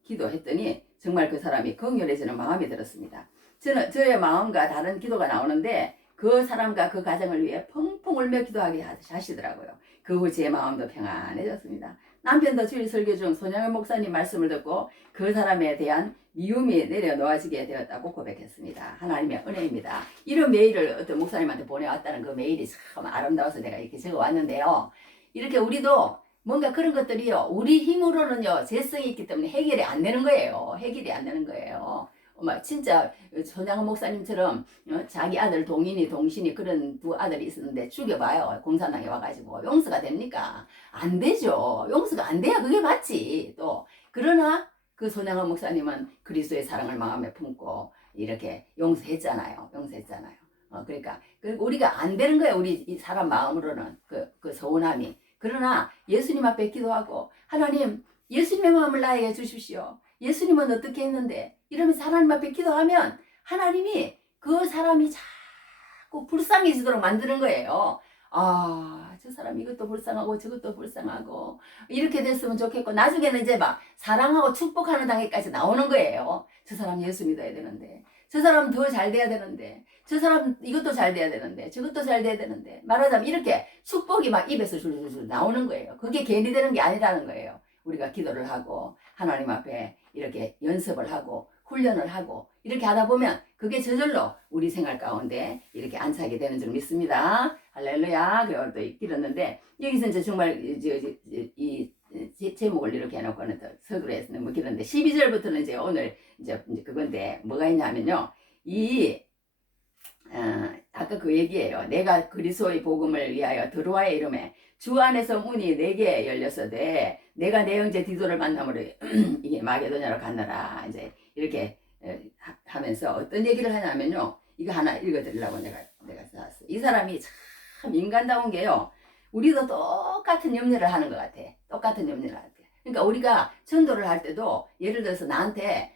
기도했더니 정말 그 사람이 긍휼해지는 마음이 들었습니다. 저의 마음과 다른 기도가 나오는데 그 사람과 그 가정을 위해 펑펑 울며 기도하게 하시더라고요. 그 후 제 마음도 평안해졌습니다. 남편도 주일 설교 중 손양현 목사님 말씀을 듣고 그 사람에 대한 미움이 내려놓아지게 되었다고 고백했습니다. 하나님의 은혜입니다. 이런 메일을 어떤 목사님한테 보내왔다는 그 메일이 참 아름다워서 내가 이렇게 적어왔는데요. 이렇게 우리도 뭔가 그런 것들이요, 우리 힘으로는요, 재성이 있기 때문에 해결이 안 되는 거예요. 해결이 안 되는 거예요. 진짜 손양원 목사님처럼 자기 아들 동신이 그런 두 아들이 있었는데 죽여봐요. 공산당에 와가지고 용서가 됩니까? 안 되죠. 용서가 안 돼야 그게 맞지. 또 그러나 그 손양원 목사님은 그리스도의 사랑을 마음에 품고 이렇게 용서했잖아요. 그러니까 우리가 안 되는 거예요. 우리 이 사람 마음으로는 그 서운함이. 그러나 예수님 앞에 기도하고 하나님, 예수님의 마음을 나에게 주십시오. 예수님은 어떻게 했는데 이러면서 하나님 앞에 기도하면 하나님이 그 사람이 자꾸 불쌍해지도록 만드는 거예요. 저 사람 이것도 불쌍하고 저것도 불쌍하고 이렇게 됐으면 좋겠고 나중에는 이제 막 사랑하고 축복하는 단계까지 나오는 거예요. 저 사람 예수 믿어야 되는데, 저 사람 더 잘 돼야 되는데, 저 사람 이것도 잘 돼야 되는데, 저것도 잘 돼야 되는데, 말하자면 이렇게 축복이 막 입에서 줄줄줄 나오는 거예요. 그게 괜히 되는 게 아니라는 거예요. 우리가 기도를 하고 하나님 앞에 이렇게 연습을 하고 훈련을 하고 이렇게 하다 보면 그게 저절로 우리 생활 가운데 이렇게 안착이 되는 줄 믿습니다. 할렐루야. 그걸 또 길었는데 여기서 이제 정말 이 제목을 이렇게 해놓고는 또 서두로 해서 너무 길었는데 12절부터는 이제 오늘 이제 그건데 뭐가 있냐면요. 아까 그 얘기예요. 내가 그리스도의 복음을 위하여 드로아의 이름에 주 안에서 문이 4개 열렸어되 내가 내 형제 디도를 만남으로 이게 마게도냐로 갔느라 이제 이렇게 하면서 어떤 얘기를 하냐면요. 이거 하나 읽어드리려고 내가 써왔어요. 이 사람이 참 인간다운 게요. 우리도 똑같은 염려를 하는 것 같아. 똑같은 염려를 할 때. 그러니까 우리가 전도를 할 때도 예를 들어서 나한테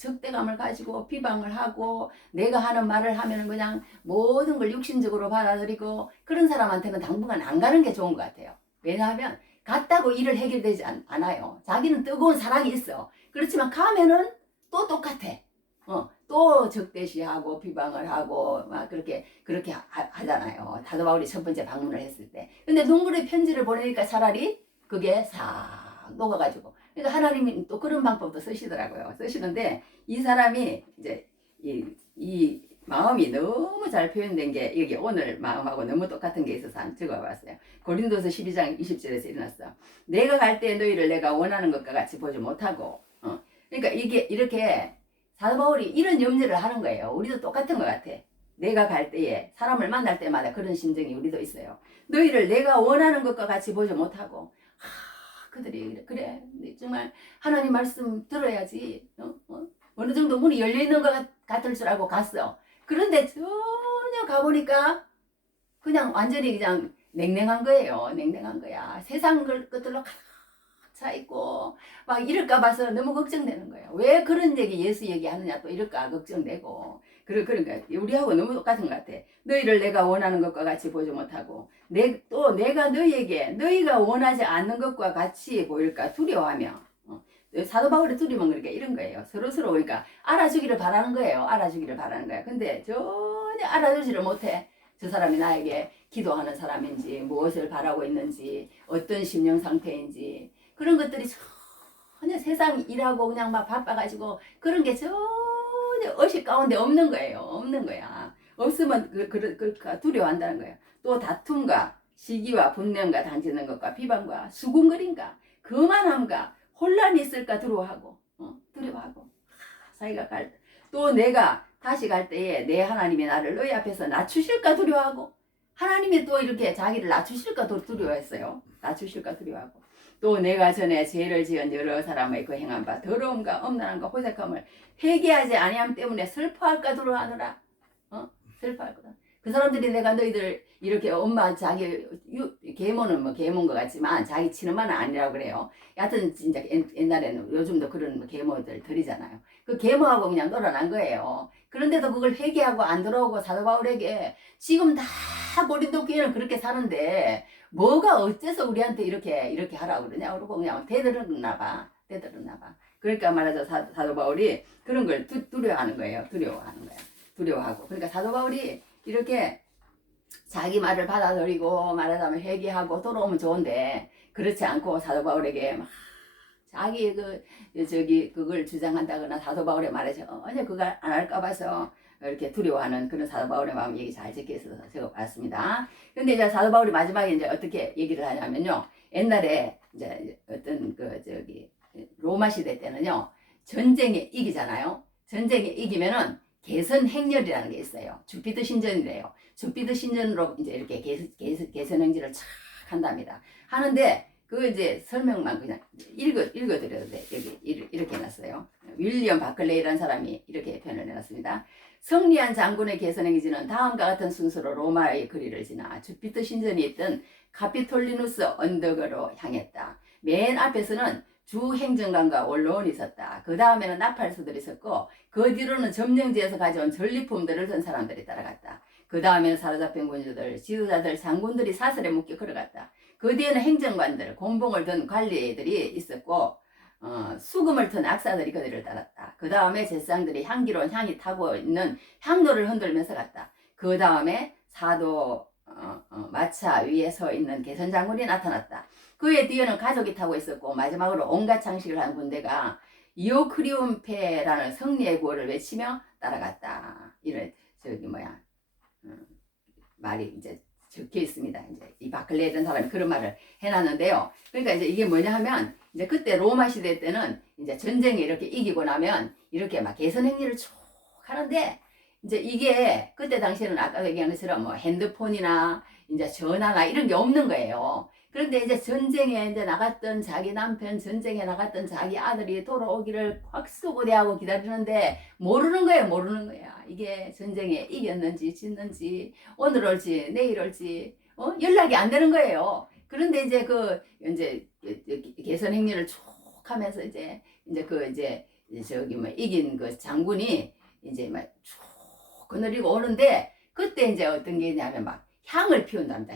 적대감을 가지고 비방을 하고 내가 하는 말을 하면 그냥 모든 걸 육신적으로 받아들이고 그런 사람한테는 당분간 안 가는 게 좋은 것 같아요. 왜냐하면 갔다고 일을 해결되지 않아요. 자기는 뜨거운 사랑이 있어. 그렇지만 가면은 또 똑같아. 또 적대시하고 비방을 하고 막 그렇게 하잖아요. 사도 바울이 첫 번째 방문을 했을 때. 근데 눈물의 편지를 보내니까 차라리 그게 싹 녹아가지고. 그러니까 하나님이 또 그런 방법도 쓰시더라고요. 쓰시는데 이 사람이 이제 이 마음이 너무 잘 표현된 게 여기 오늘 마음하고 너무 똑같은 게 있어서 한 적어봤어요. 고린도서 12장 20절에서 일어났어. 내가 갈 때 너희를 내가 원하는 것과 같이 보지 못하고 그러니까 이게 이렇게 사도 바울이 이런 염려를 하는 거예요. 우리도 똑같은 것 같아. 내가 갈 때에 사람을 만날 때마다 그런 심정이 우리도 있어요. 너희를 내가 원하는 것과 같이 보지 못하고 그들이 그래 정말 하나님 말씀 들어야지 어느 정도 문이 열려있는 것 같을 줄 알고 갔어. 그런데 전혀 가보니까 그냥 완전히 그냥 냉랭한 거예요. 냉랭한 거야. 세상 것들로 가득 차 있고 막 이럴까 봐서 너무 걱정되는 거예요. 왜 그런 예수 얘기하느냐 또 이럴까 걱정되고 그러니까 우리하고 너무 똑같은 것 같아. 너희를 내가 원하는 것과 같이 보지 못하고 또 내가 너희에게 너희가 원하지 않는 것과 같이 보일까 두려워하며 사도 바울의 두려움은 그러니까 이런 거예요. 서로 그러니까 알아주기를 바라는 거예요. 알아주기를 바라는 거야. 근데 전혀 알아주지를 못해. 저 사람이 나에게 기도하는 사람인지 무엇을 바라고 있는지 어떤 심령 상태인지 그런 것들이 전혀 세상 일하고 그냥 막 바빠가지고 그런 게 전혀 의식 가운데 없는 거예요. 없는 거야. 없으면 두려워한다는 거예요. 또 다툼과 시기와 분냄과 당지는 것과 비방과 수군거림과 거만함과 혼란이 있을까 두려워하고 두려워하고 자기가 또 내가 다시 갈 때에 내 하나님이 나를 너희 앞에서 낮추실까 두려워하고 하나님이 또 이렇게 자기를 낮추실까 두려워했어요. 낮추실까 두려워하고 또 내가 전에 죄를 지은 여러 사람의 그 행한 바 더러움과 엄란함과 호색함을 회개하지 아니함 때문에 슬퍼할까 두려워하노라. 슬퍼할 거다. 그 사람들이 내가 너희들 이렇게 엄마 자기 계모는 뭐 계모인 것 같지만 자기 친엄마는 아니라고 그래요. 여하튼 진짜 옛날에는 요즘도 그런 뭐 계모들 들이잖아요. 그 계모하고 그냥 놀아난 거예요. 그런데도 그걸 회개하고 안 들어오고 사도 바울에게 지금 다 고린도 교회는 그렇게 사는데 뭐가 어째서 우리한테 이렇게 하라고 그러냐 그러고 그냥 대들었나 봐. 그러니까 말하자 사도 바울이 그런 걸 두려워하는 거예요. 두려워하고. 그러니까 사도 바울이 이렇게 자기 말을 받아들이고 말하자면 회개하고 돌아오면 좋은데 그렇지 않고 사도 바울에게 막 자기 그걸 주장한다거나 사도 바울의 말에 전혀 그걸 안 할까 봐서 이렇게 두려워하는 그런 사도 바울의 마음 얘기 잘 적혀 있어서 적어봤습니다. 근데 이제 사도 바울이 마지막에 이제 어떻게 얘기를 하냐면요. 옛날에 이제 어떤 로마 시대 때는요. 전쟁에 이기잖아요. 전쟁에 이기면은 개선 행렬이라는 게 있어요. 주피드 신전이래요. 주피드 신전으로 이제 이렇게 개선 행진을 착 한답니다. 하는데 그 이제 설명만 그냥 읽어드려도 돼. 여기 이렇게 해놨어요. 윌리엄 바클레이라는 사람이 이렇게 표현을 해놨습니다. 승리한 장군의 개선 행진은 다음과 같은 순서로 로마의 거리를 지나 주피터 신전이 있던 카피톨리누스 언덕으로 향했다. 맨 앞에서는 주 행정관과 원로원이 있었다. 그 다음에는 나팔수들이 있었고 그 뒤로는 점령지에서 가져온 전리품들을 든 사람들이 따라갔다. 그 다음에는 사로잡힌 군주들, 지도자들, 장군들이 사슬에 묶여 걸어갔다. 그 뒤에는 행정관들, 곤봉을 든 관리들이 있었고 수금을 튼 악사들이 그들을 따랐다. 그 다음에 제사장들이 향기로운 향이 타고 있는 향로를 흔들면서 갔다. 그 다음에 사도 마차 위에 서 있는 개선장군이 나타났다. 그의 뒤에는 가족이 타고 있었고 마지막으로 온갖 장식을 한 군대가 이오크리온페라는 승리의 구호를 외치며 따라갔다. 이런 말이 이제 적혀 있습니다. 이제 이 바클레이라는 사람이 그런 말을 해놨는데요. 그러니까 이제 이게 뭐냐 하면 이제 그때 로마 시대 때는 이제 전쟁에 이렇게 이기고 나면 이렇게 막 개선 행위를 쭉 하는데 이제 이게 그때 당시에는 아까 얘기한 것처럼 뭐 핸드폰이나 이제 전화나 이런 게 없는 거예요. 그런데 이제 전쟁에 이제 나갔던 자기 남편, 전쟁에 나갔던 자기 아들이 돌아오기를 확수고대하고 기다리는데 모르는 거야. 이게 전쟁에 이겼는지 짓는지 오늘 올지 내일 올지 연락이 안 되는 거예요. 그런데 이제 이제 개선 행렬을 쭉 하면서 이제 이긴 그 장군이 이제 막 쭉 거느리고 오는데 그때 이제 어떤 게 있냐면 막 향을 피운답니다.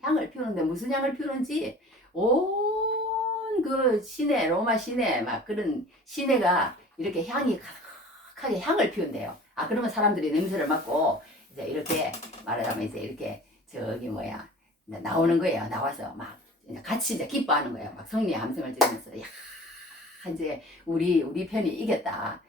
향을 피우는데 무슨 향을 피우는지 온 그 시내, 로마 시내 막 그런 시내가 이렇게 향이 가득하게 향을 피운대요. 그러면 사람들이 냄새를 맡고 이제 이렇게 말하자면 이제 이렇게 나오는 거예요. 나와서 막 같이 이제 기뻐하는 거예요. 막 승리 함성을 지르면서 야 이제 우리 편이 이겼다.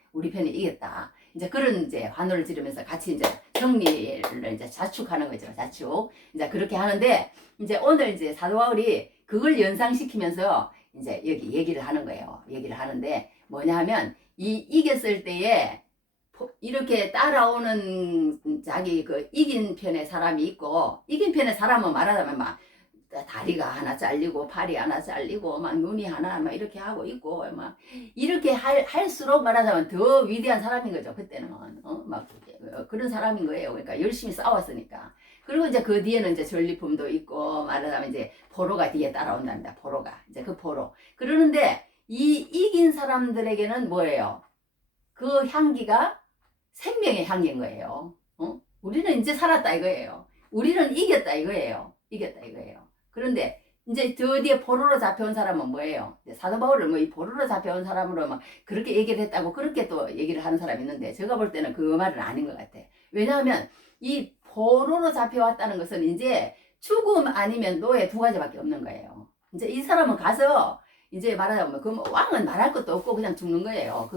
이제 그런 이제 환호를 지르면서 같이 이제 승리를 이제 자축하는 거죠. 자축. 이제 그렇게 하는데 이제 오늘 이제 사도 바울이 그걸 연상시키면서 이제 여기 얘기를 하는 거예요. 얘기를 하는데 뭐냐 하면 이겼을 때에 이렇게 따라오는 자기 이긴 편의 사람이 있고 이긴 편의 사람은 말하자면 막 다리가 하나 잘리고 팔이 하나 잘리고 막 눈이 하나 막 이렇게 하고 있고 막 이렇게 할수록 말하자면 더 위대한 사람인 거죠. 그때는 막 그런 사람인 거예요. 그러니까 열심히 싸웠으니까. 그리고 이제 그 뒤에는 이제 전리품도 있고 말하자면 이제 포로가 뒤에 따라온답니다. 포로가 이제 그 포로. 그러는데 이긴 사람들에게는 뭐예요? 그 향기가 생명의 향기인 거예요. 우리는 이제 살았다 이거예요. 우리는 이겼다 이거예요. 그런데 이제 드디어 포로로 잡혀온 사람은 뭐예요? 사도 바울을 이 포로로 잡혀온 사람으로 막 그렇게 얘기를 했다고 그렇게 또 얘기를 하는 사람이 있는데 제가 볼 때는 그 말은 아닌 것 같아. 왜냐하면 이 포로로 잡혀왔다는 것은 이제 죽음 아니면 노예 두 가지밖에 없는 거예요. 이제 이 사람은 가서 이제 말하자면 그 왕은 말할 것도 없고 그냥 죽는 거예요.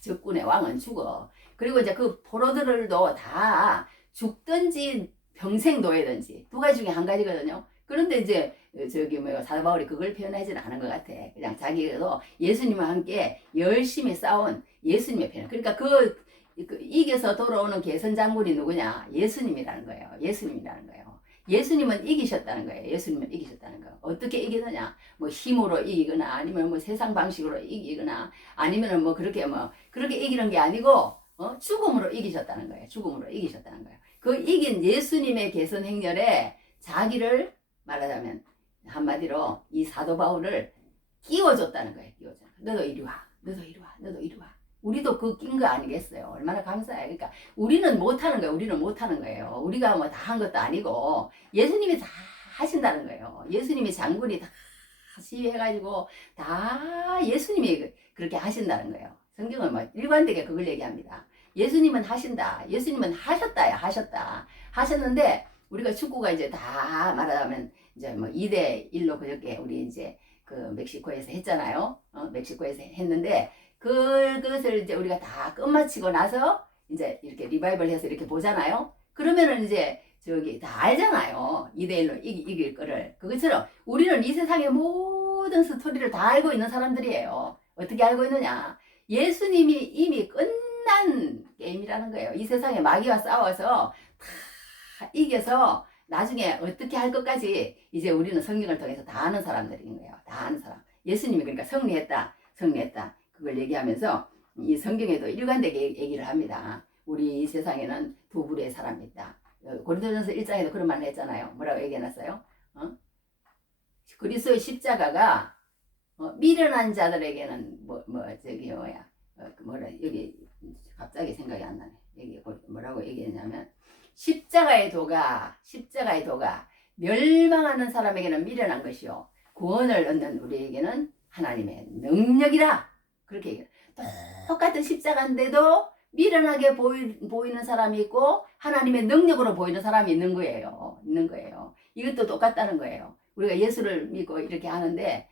적군의 왕은 죽어. 그리고 이제 그 포로들도 다 죽든지 평생 노예든지 두 가지 중에 한 가지거든요. 그런데 이제 사도 바울이 그걸 표현하지는 않은 것 같아. 그냥 자기도 예수님과 함께 열심히 싸운 예수님의 표현. 그러니까 이겨서 돌아오는 개선 장군이 누구냐? 예수님이라는 거예요. 예수님은 이기셨다는 거예요. 어떻게 이기느냐? 뭐 힘으로 이기거나 아니면 뭐 세상 방식으로 이기거나 아니면 그렇게 이기는 게 아니고 죽음으로 이기셨다는 거예요. 죽음으로 이기셨다는 거예요. 그 이긴 예수님의 개선 행렬에 자기를 말하자면 한마디로 이 사도 바울을 끼워줬다는 거예요. 끼워줘. 너도 이리 와. 너도 이리 와. 너도 이리 와. 우리도 그 낀 거 아니겠어요? 얼마나 감사해요. 그러니까 우리는 못하는 거예요. 우리는 못하는 거예요. 우리가 뭐 다 한 것도 아니고 예수님이 다 하신다는 거예요. 예수님이 장군이 다 시해가지고 다 예수님이 그렇게 하신다는 거예요. 성경은 뭐 일관되게 그걸 얘기합니다. 예수님은 하신다. 예수님은 하셨다야. 하셨다. 하셨는데 우리가 축구가 이제 다 말하자면 이제 뭐 2대 1로 그저께 우리 이제 그 멕시코에서 했잖아요. 멕시코에서 했는데 그것을 이제 우리가 다 끝마치고 나서 이제 이렇게 리바이벌 해서 이렇게 보잖아요. 그러면은 이제 저기 다 알잖아요. 2대1로 이길 거를. 그것처럼 우리는 이 세상의 모든 스토리를 다 알고 있는 사람들이에요. 어떻게 알고 있느냐? 예수님이 이미 끝난 게임이라는 거예요. 이 세상에 마귀와 싸워서 다 이겨서 나중에 어떻게 할 것까지 이제 우리는 성경을 통해서 다 아는 사람들인 거예요. 다 아는 사람. 예수님이 그러니까 승리했다. 승리했다. 그걸 얘기하면서 이 성경에도 일관되게 얘기를 합니다. 우리 이 세상에는 두 부류의 사람이 있다. 고린도전서 1장에도 그런 말을 했잖아요. 뭐라고 얘기해놨어요? 그리스도의 십자가가 미련한 자들에게는 저기 뭐야 뭐라 여기 갑자기 생각이 안 나네. 여기 뭐라고 얘기했냐면 십자가의 도가 멸망하는 사람에게는 미련한 것이요 구원을 얻는 우리에게는 하나님의 능력이라. 그렇게 얘기해요. 똑같은 십자가인데도 미련하게 보이는 사람이 있고 하나님의 능력으로 보이는 사람이 있는 거예요. 이것도 똑같다는 거예요. 우리가 예수를 믿고 이렇게 하는데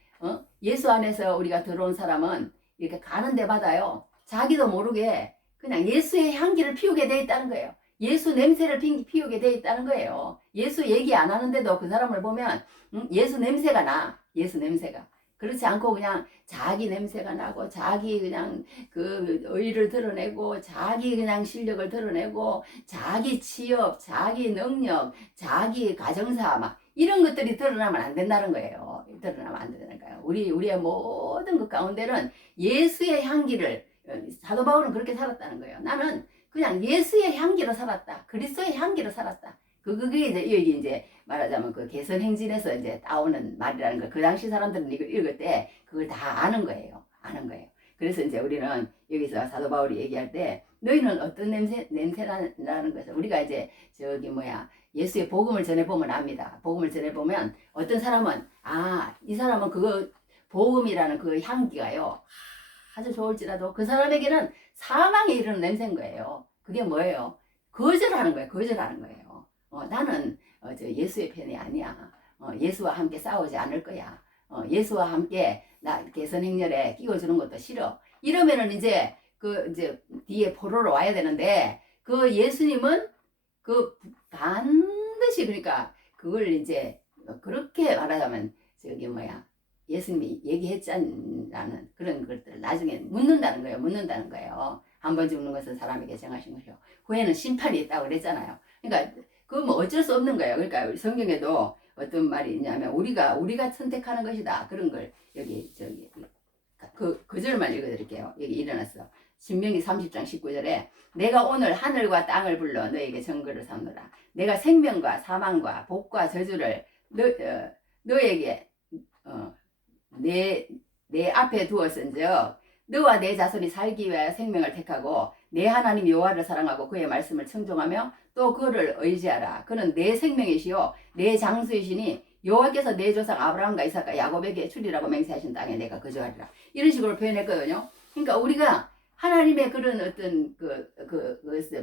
예수 안에서 우리가 들어온 사람은 이렇게 가는 데마다요. 자기도 모르게 그냥 예수의 향기를 피우게 돼 있다는 거예요. 예수 냄새를 피우게 돼 있다는 거예요. 예수 얘기 안 하는데도 그 사람을 보면 예수 냄새가 나. 예수 냄새가. 그렇지 않고 그냥 자기 냄새가 나고 자기 그냥 그 의의를 드러내고 자기 그냥 실력을 드러내고 자기 취업, 자기 능력, 자기 가정사 막 이런 것들이 드러나면 안 된다는 거예요. 드러나면 안 된다는 거예요. 우리의 모든 것 가운데는 예수의 향기를 사도 바울은 그렇게 살았다는 거예요. 나는 그냥 예수의 향기로 살았다. 그리스도의 향기로 살았다. 그게 이제 여기 이제 말하자면 그 개선 행진에서 이제 따오는 말이라는 거. 그 당시 사람들은 이걸 읽을 때 그걸 다 아는 거예요. 아는 거예요. 그래서 이제 우리는 여기서 사도 바울이 얘기할 때 너희는 어떤 냄새라는 것을 우리가 이제 저기 뭐야 예수의 복음을 전해보면 압니다. 복음을 전해보면 어떤 사람은 이 사람은 그거 복음이라는 그 향기가요 아주 좋을지라도 그 사람에게는 사망에 이르는 냄새인 거예요. 그게 뭐예요? 거절하는 거예요. 거절하는 거예요. 나는 저 예수의 편이 아니야. 예수와 함께 싸우지 않을 거야. 예수와 함께 나 개선 행렬에 끼워주는 것도 싫어. 이러면은 이제 이제 뒤에 포로로 와야 되는데 그 예수님은 그 반드시 그러니까 그걸 이제 그렇게 말하자면 저기 뭐야 예수님이 얘기했잖아는 그런 것들을 나중에 묻는다는 거예요. 한 번 죽는 것은 사람에게 정하신 것이요 후에는 심판이 있다고 그랬잖아요. 그러니까 그건 뭐 어쩔 수 없는 거예요. 그러니까 성경에도 어떤 말이 있냐면 우리가 선택하는 것이다. 그런 걸 여기 저기 그 절만 읽어드릴게요. 여기 일어났어. 신명기 30장 19절에 내가 오늘 하늘과 땅을 불러 너에게 증거를 삼노라. 내가 생명과 사망과 복과 저주를 너에게 내 앞에 두었은즉 너와 내 자손이 살기 위하여 생명을 택하고 내 하나님 여호와를 사랑하고 그의 말씀을 청종하며 또 그를 의지하라. 그는 내 생명이시요 내 장수이시니 여호와께서 내 조상 아브라함과 이삭과 야곱에게 주리라고 맹세하신 땅에 내가 거주하리라. 이런 식으로 표현했거든요. 그러니까 우리가 하나님의 그런 어떤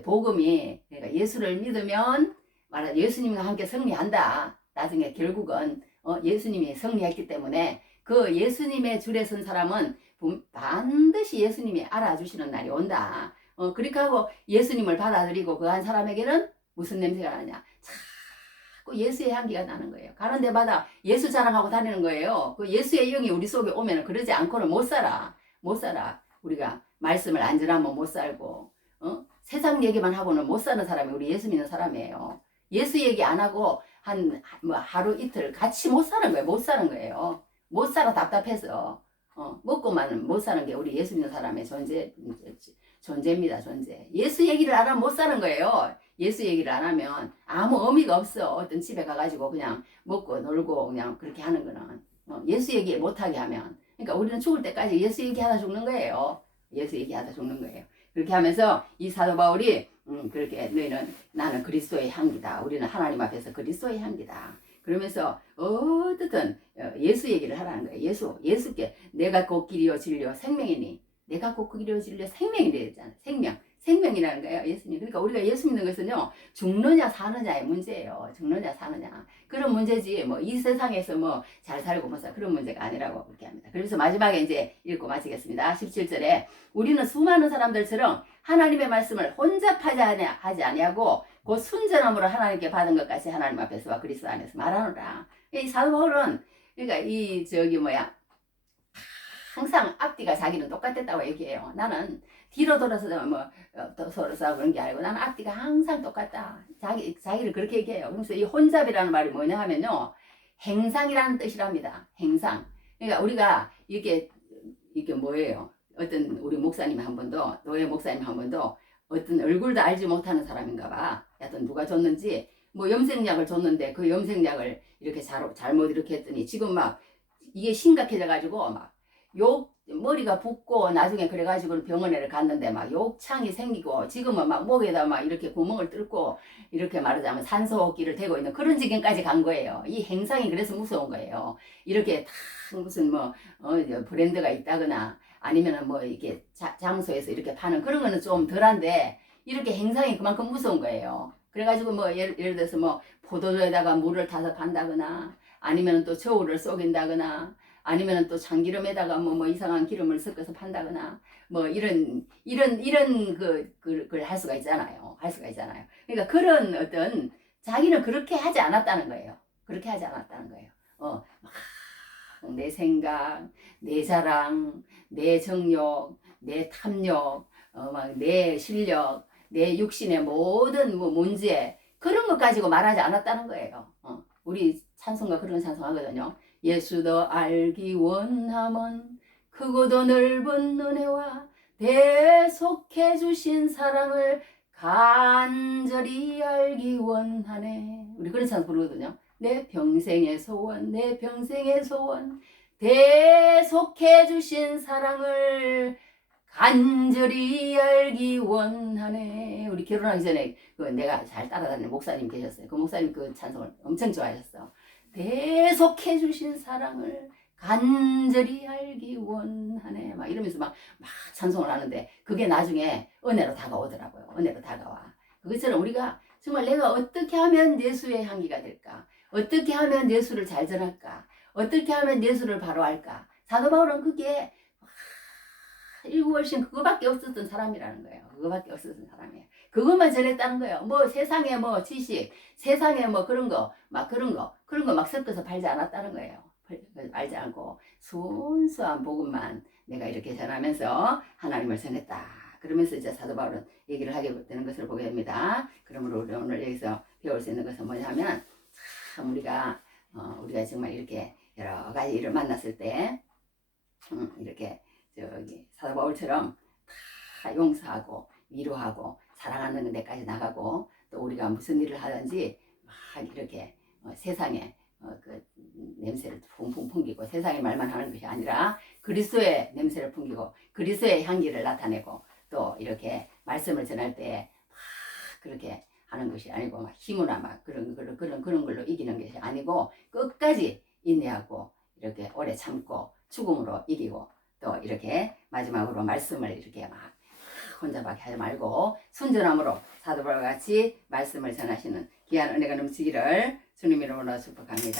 복음이 그러니까 예수를 믿으면 말하 예수님과 함께 승리한다. 나중에 결국은 예수님이 승리했기 때문에 그 예수님의 줄에 선 사람은 반드시 예수님이 알아주시는 날이 온다. 그렇게 하고 예수님을 받아들이고 그 한 사람에게는 무슨 냄새가 나냐? 자꾸 예수의 향기가 나는 거예요. 가는 데마다 예수 자랑하고 다니는 거예요. 그 예수의 영이 우리 속에 오면 그러지 않고는 못 살아. 우리가 말씀을 안 전하면 못 살고 세상 얘기만 하고는 못 사는 사람이 우리 예수 믿는 사람이에요. 예수 얘기 안 하고 하루 이틀 같이 못 사는 거예요. 못 살아 답답해서 먹고만 못 사는 게 우리 예수 믿는 사람의 존재입니다. 존재. 예수 얘기를 안 하면 못 사는 거예요. 예수 얘기를 안 하면 아무 의미가 없어. 어떤 집에 가가지고 그냥 먹고 놀고 그냥 그렇게 하는 거는 예수 얘기 못하게 하면, 그러니까 우리는 죽을 때까지 예수 얘기하다 죽는 거예요. 예수 얘기하다 죽는 거예요. 그렇게 하면서 이 사도 바울이 그렇게 너희는 나는 그리스도의 향기다. 우리는 하나님 앞에서 그리스도의 향기다. 그러면서 어떻든 예수 얘기를 하라는 거예요. 예수께 내가 곧 길이요 진리요 생명이니, 내가 곧 길이요 진리요 생명이 되잖아. 생명이라는 거예요. 예수님. 그러니까 우리가 예수 믿는 것은요, 죽느냐 사느냐의 문제예요. 죽느냐 사느냐 그런 문제지, 뭐 이 세상에서 뭐 잘 살고 못 살 그런 문제가 아니라고 그렇게 합니다. 그래서 마지막에 이제 읽고 마치겠습니다. 17절에 우리는 수많은 사람들처럼 하나님의 말씀을 혼잡하지 아니하고 곧 순전함으로 하나님께 받은 것 같이 하나님 앞에서와 그리스도 안에서 말하노라. 이 사도 바울은 그러니까 이 항상 앞뒤가 자기는 똑같았다고 얘기해요. 나는 뒤로 돌아서 돌아서 그런 게 아니고 나는 앞뒤가 항상 똑같다. 자기를 그렇게 얘기해요. 그래서 이 혼잡이라는 말이 뭐냐 하면요, 행상이라는 뜻이랍니다. 행상. 그러니까 우리가 이게 뭐예요? 어떤 우리 목사님 한 번도, 노예 목사님 한 번도 어떤 얼굴도 알지 못하는 사람인가 봐. 하여튼 누가 줬는지 뭐 염색약을 줬는데 그 염색약을 이렇게 잘못 이렇게 했더니 지금 막 이게 심각해져 가지고 막 머리가 붓고 나중에 그래가지고 병원에 갔는데 막 욕창이 생기고 지금은 막 목에다 막 이렇게 구멍을 뚫고 이렇게 말하자면 산소호흡기를 대고 있는 그런 지경까지 간 거예요. 이 행상이 그래서 무서운 거예요. 이렇게 다 무슨 브랜드가 있다거나 아니면은 뭐 이렇게 장소에서 이렇게 파는 그런 거는 좀 덜한데 이렇게 행상이 그만큼 무서운 거예요. 그래가지고 뭐 예를 들어서 뭐 포도주에다가 물을 타서 판다거나 아니면 또 저울을 속인다거나 아니면 또 참기름에다가 뭐 이상한 기름을 섞어서 판다거나 뭐 이런 그걸 할 수가 있잖아요. 그러니까 그런 어떤 자기는 그렇게 하지 않았다는 거예요. 막 내 생각, 내 자랑, 내 정욕, 내 탐욕, 막 내 실력, 내 육신의 모든 문제 그런 것 가지고 말하지 않았다는 거예요. 우리 찬송가 그런 찬송 하거든요. 예수도 알기 원함은 크고도 넓은 은혜와 대속해 주신 사랑을 간절히 알기 원하네. 우리 그런 찬송 부르거든요. 내 평생의 소원 대속해 주신 사랑을 간절히 알기 원하네. 우리 결혼하기 전에 내가 잘 따라다니는 목사님 계셨어요. 그 목사님 그 찬송을 엄청 좋아하셨어. 대속해 주신 사랑을 간절히 알기 원하네. 막 이러면서 막 찬송을 하는데 그게 나중에 은혜로 다가오더라고요. 은혜로 다가와. 그것처럼 우리가 정말 내가 어떻게 하면 예수의 향기가 될까? 어떻게 하면 예수를 잘 전할까? 어떻게 하면 예수를 바로 할까? 사도 바울은 그게 일구월신 그거밖에 없었던 사람이라는 거예요. 그거밖에 없었던 사람이에요. 그것만 전했다는 거예요. 뭐 세상에 뭐 지식, 세상에 뭐 그런 거 막 섞어서 팔지 않았다는 거예요. 알지 않고 순수한 복음만 내가 이렇게 전하면서 하나님을 전했다. 그러면서 이제 사도 바울은 얘기를 하게 되는 것을 보게 됩니다. 그러므로 우리 오늘 여기서 배울 수 있는 것은 뭐냐면 참 우리가 정말 이렇게 여러 가지 일을 만났을 때 이렇게 사도 바울처럼 다 용서하고 위로하고 사랑하는 데까지 나가고 또 우리가 무슨 일을 하든지 막 이렇게 세상에 그 냄새를 풍풍 풍기고 세상의 말만 하는 것이 아니라 그리스도의 냄새를 풍기고 그리스도의 향기를 나타내고 또 이렇게 말씀을 전할 때 막 그렇게 하는 것이 아니고 막 힘으로 막 그런 걸로 이기는 것이 아니고 끝까지 인내하고 이렇게 오래 참고 죽음으로 이기고 또 이렇게 마지막으로 말씀을 이렇게 막 혼자밖에 하지 말고 순전함으로 사도 바울과 같이 말씀을 전하시는 귀한 은혜가 넘치기를 주님 이름으로 축복합니다.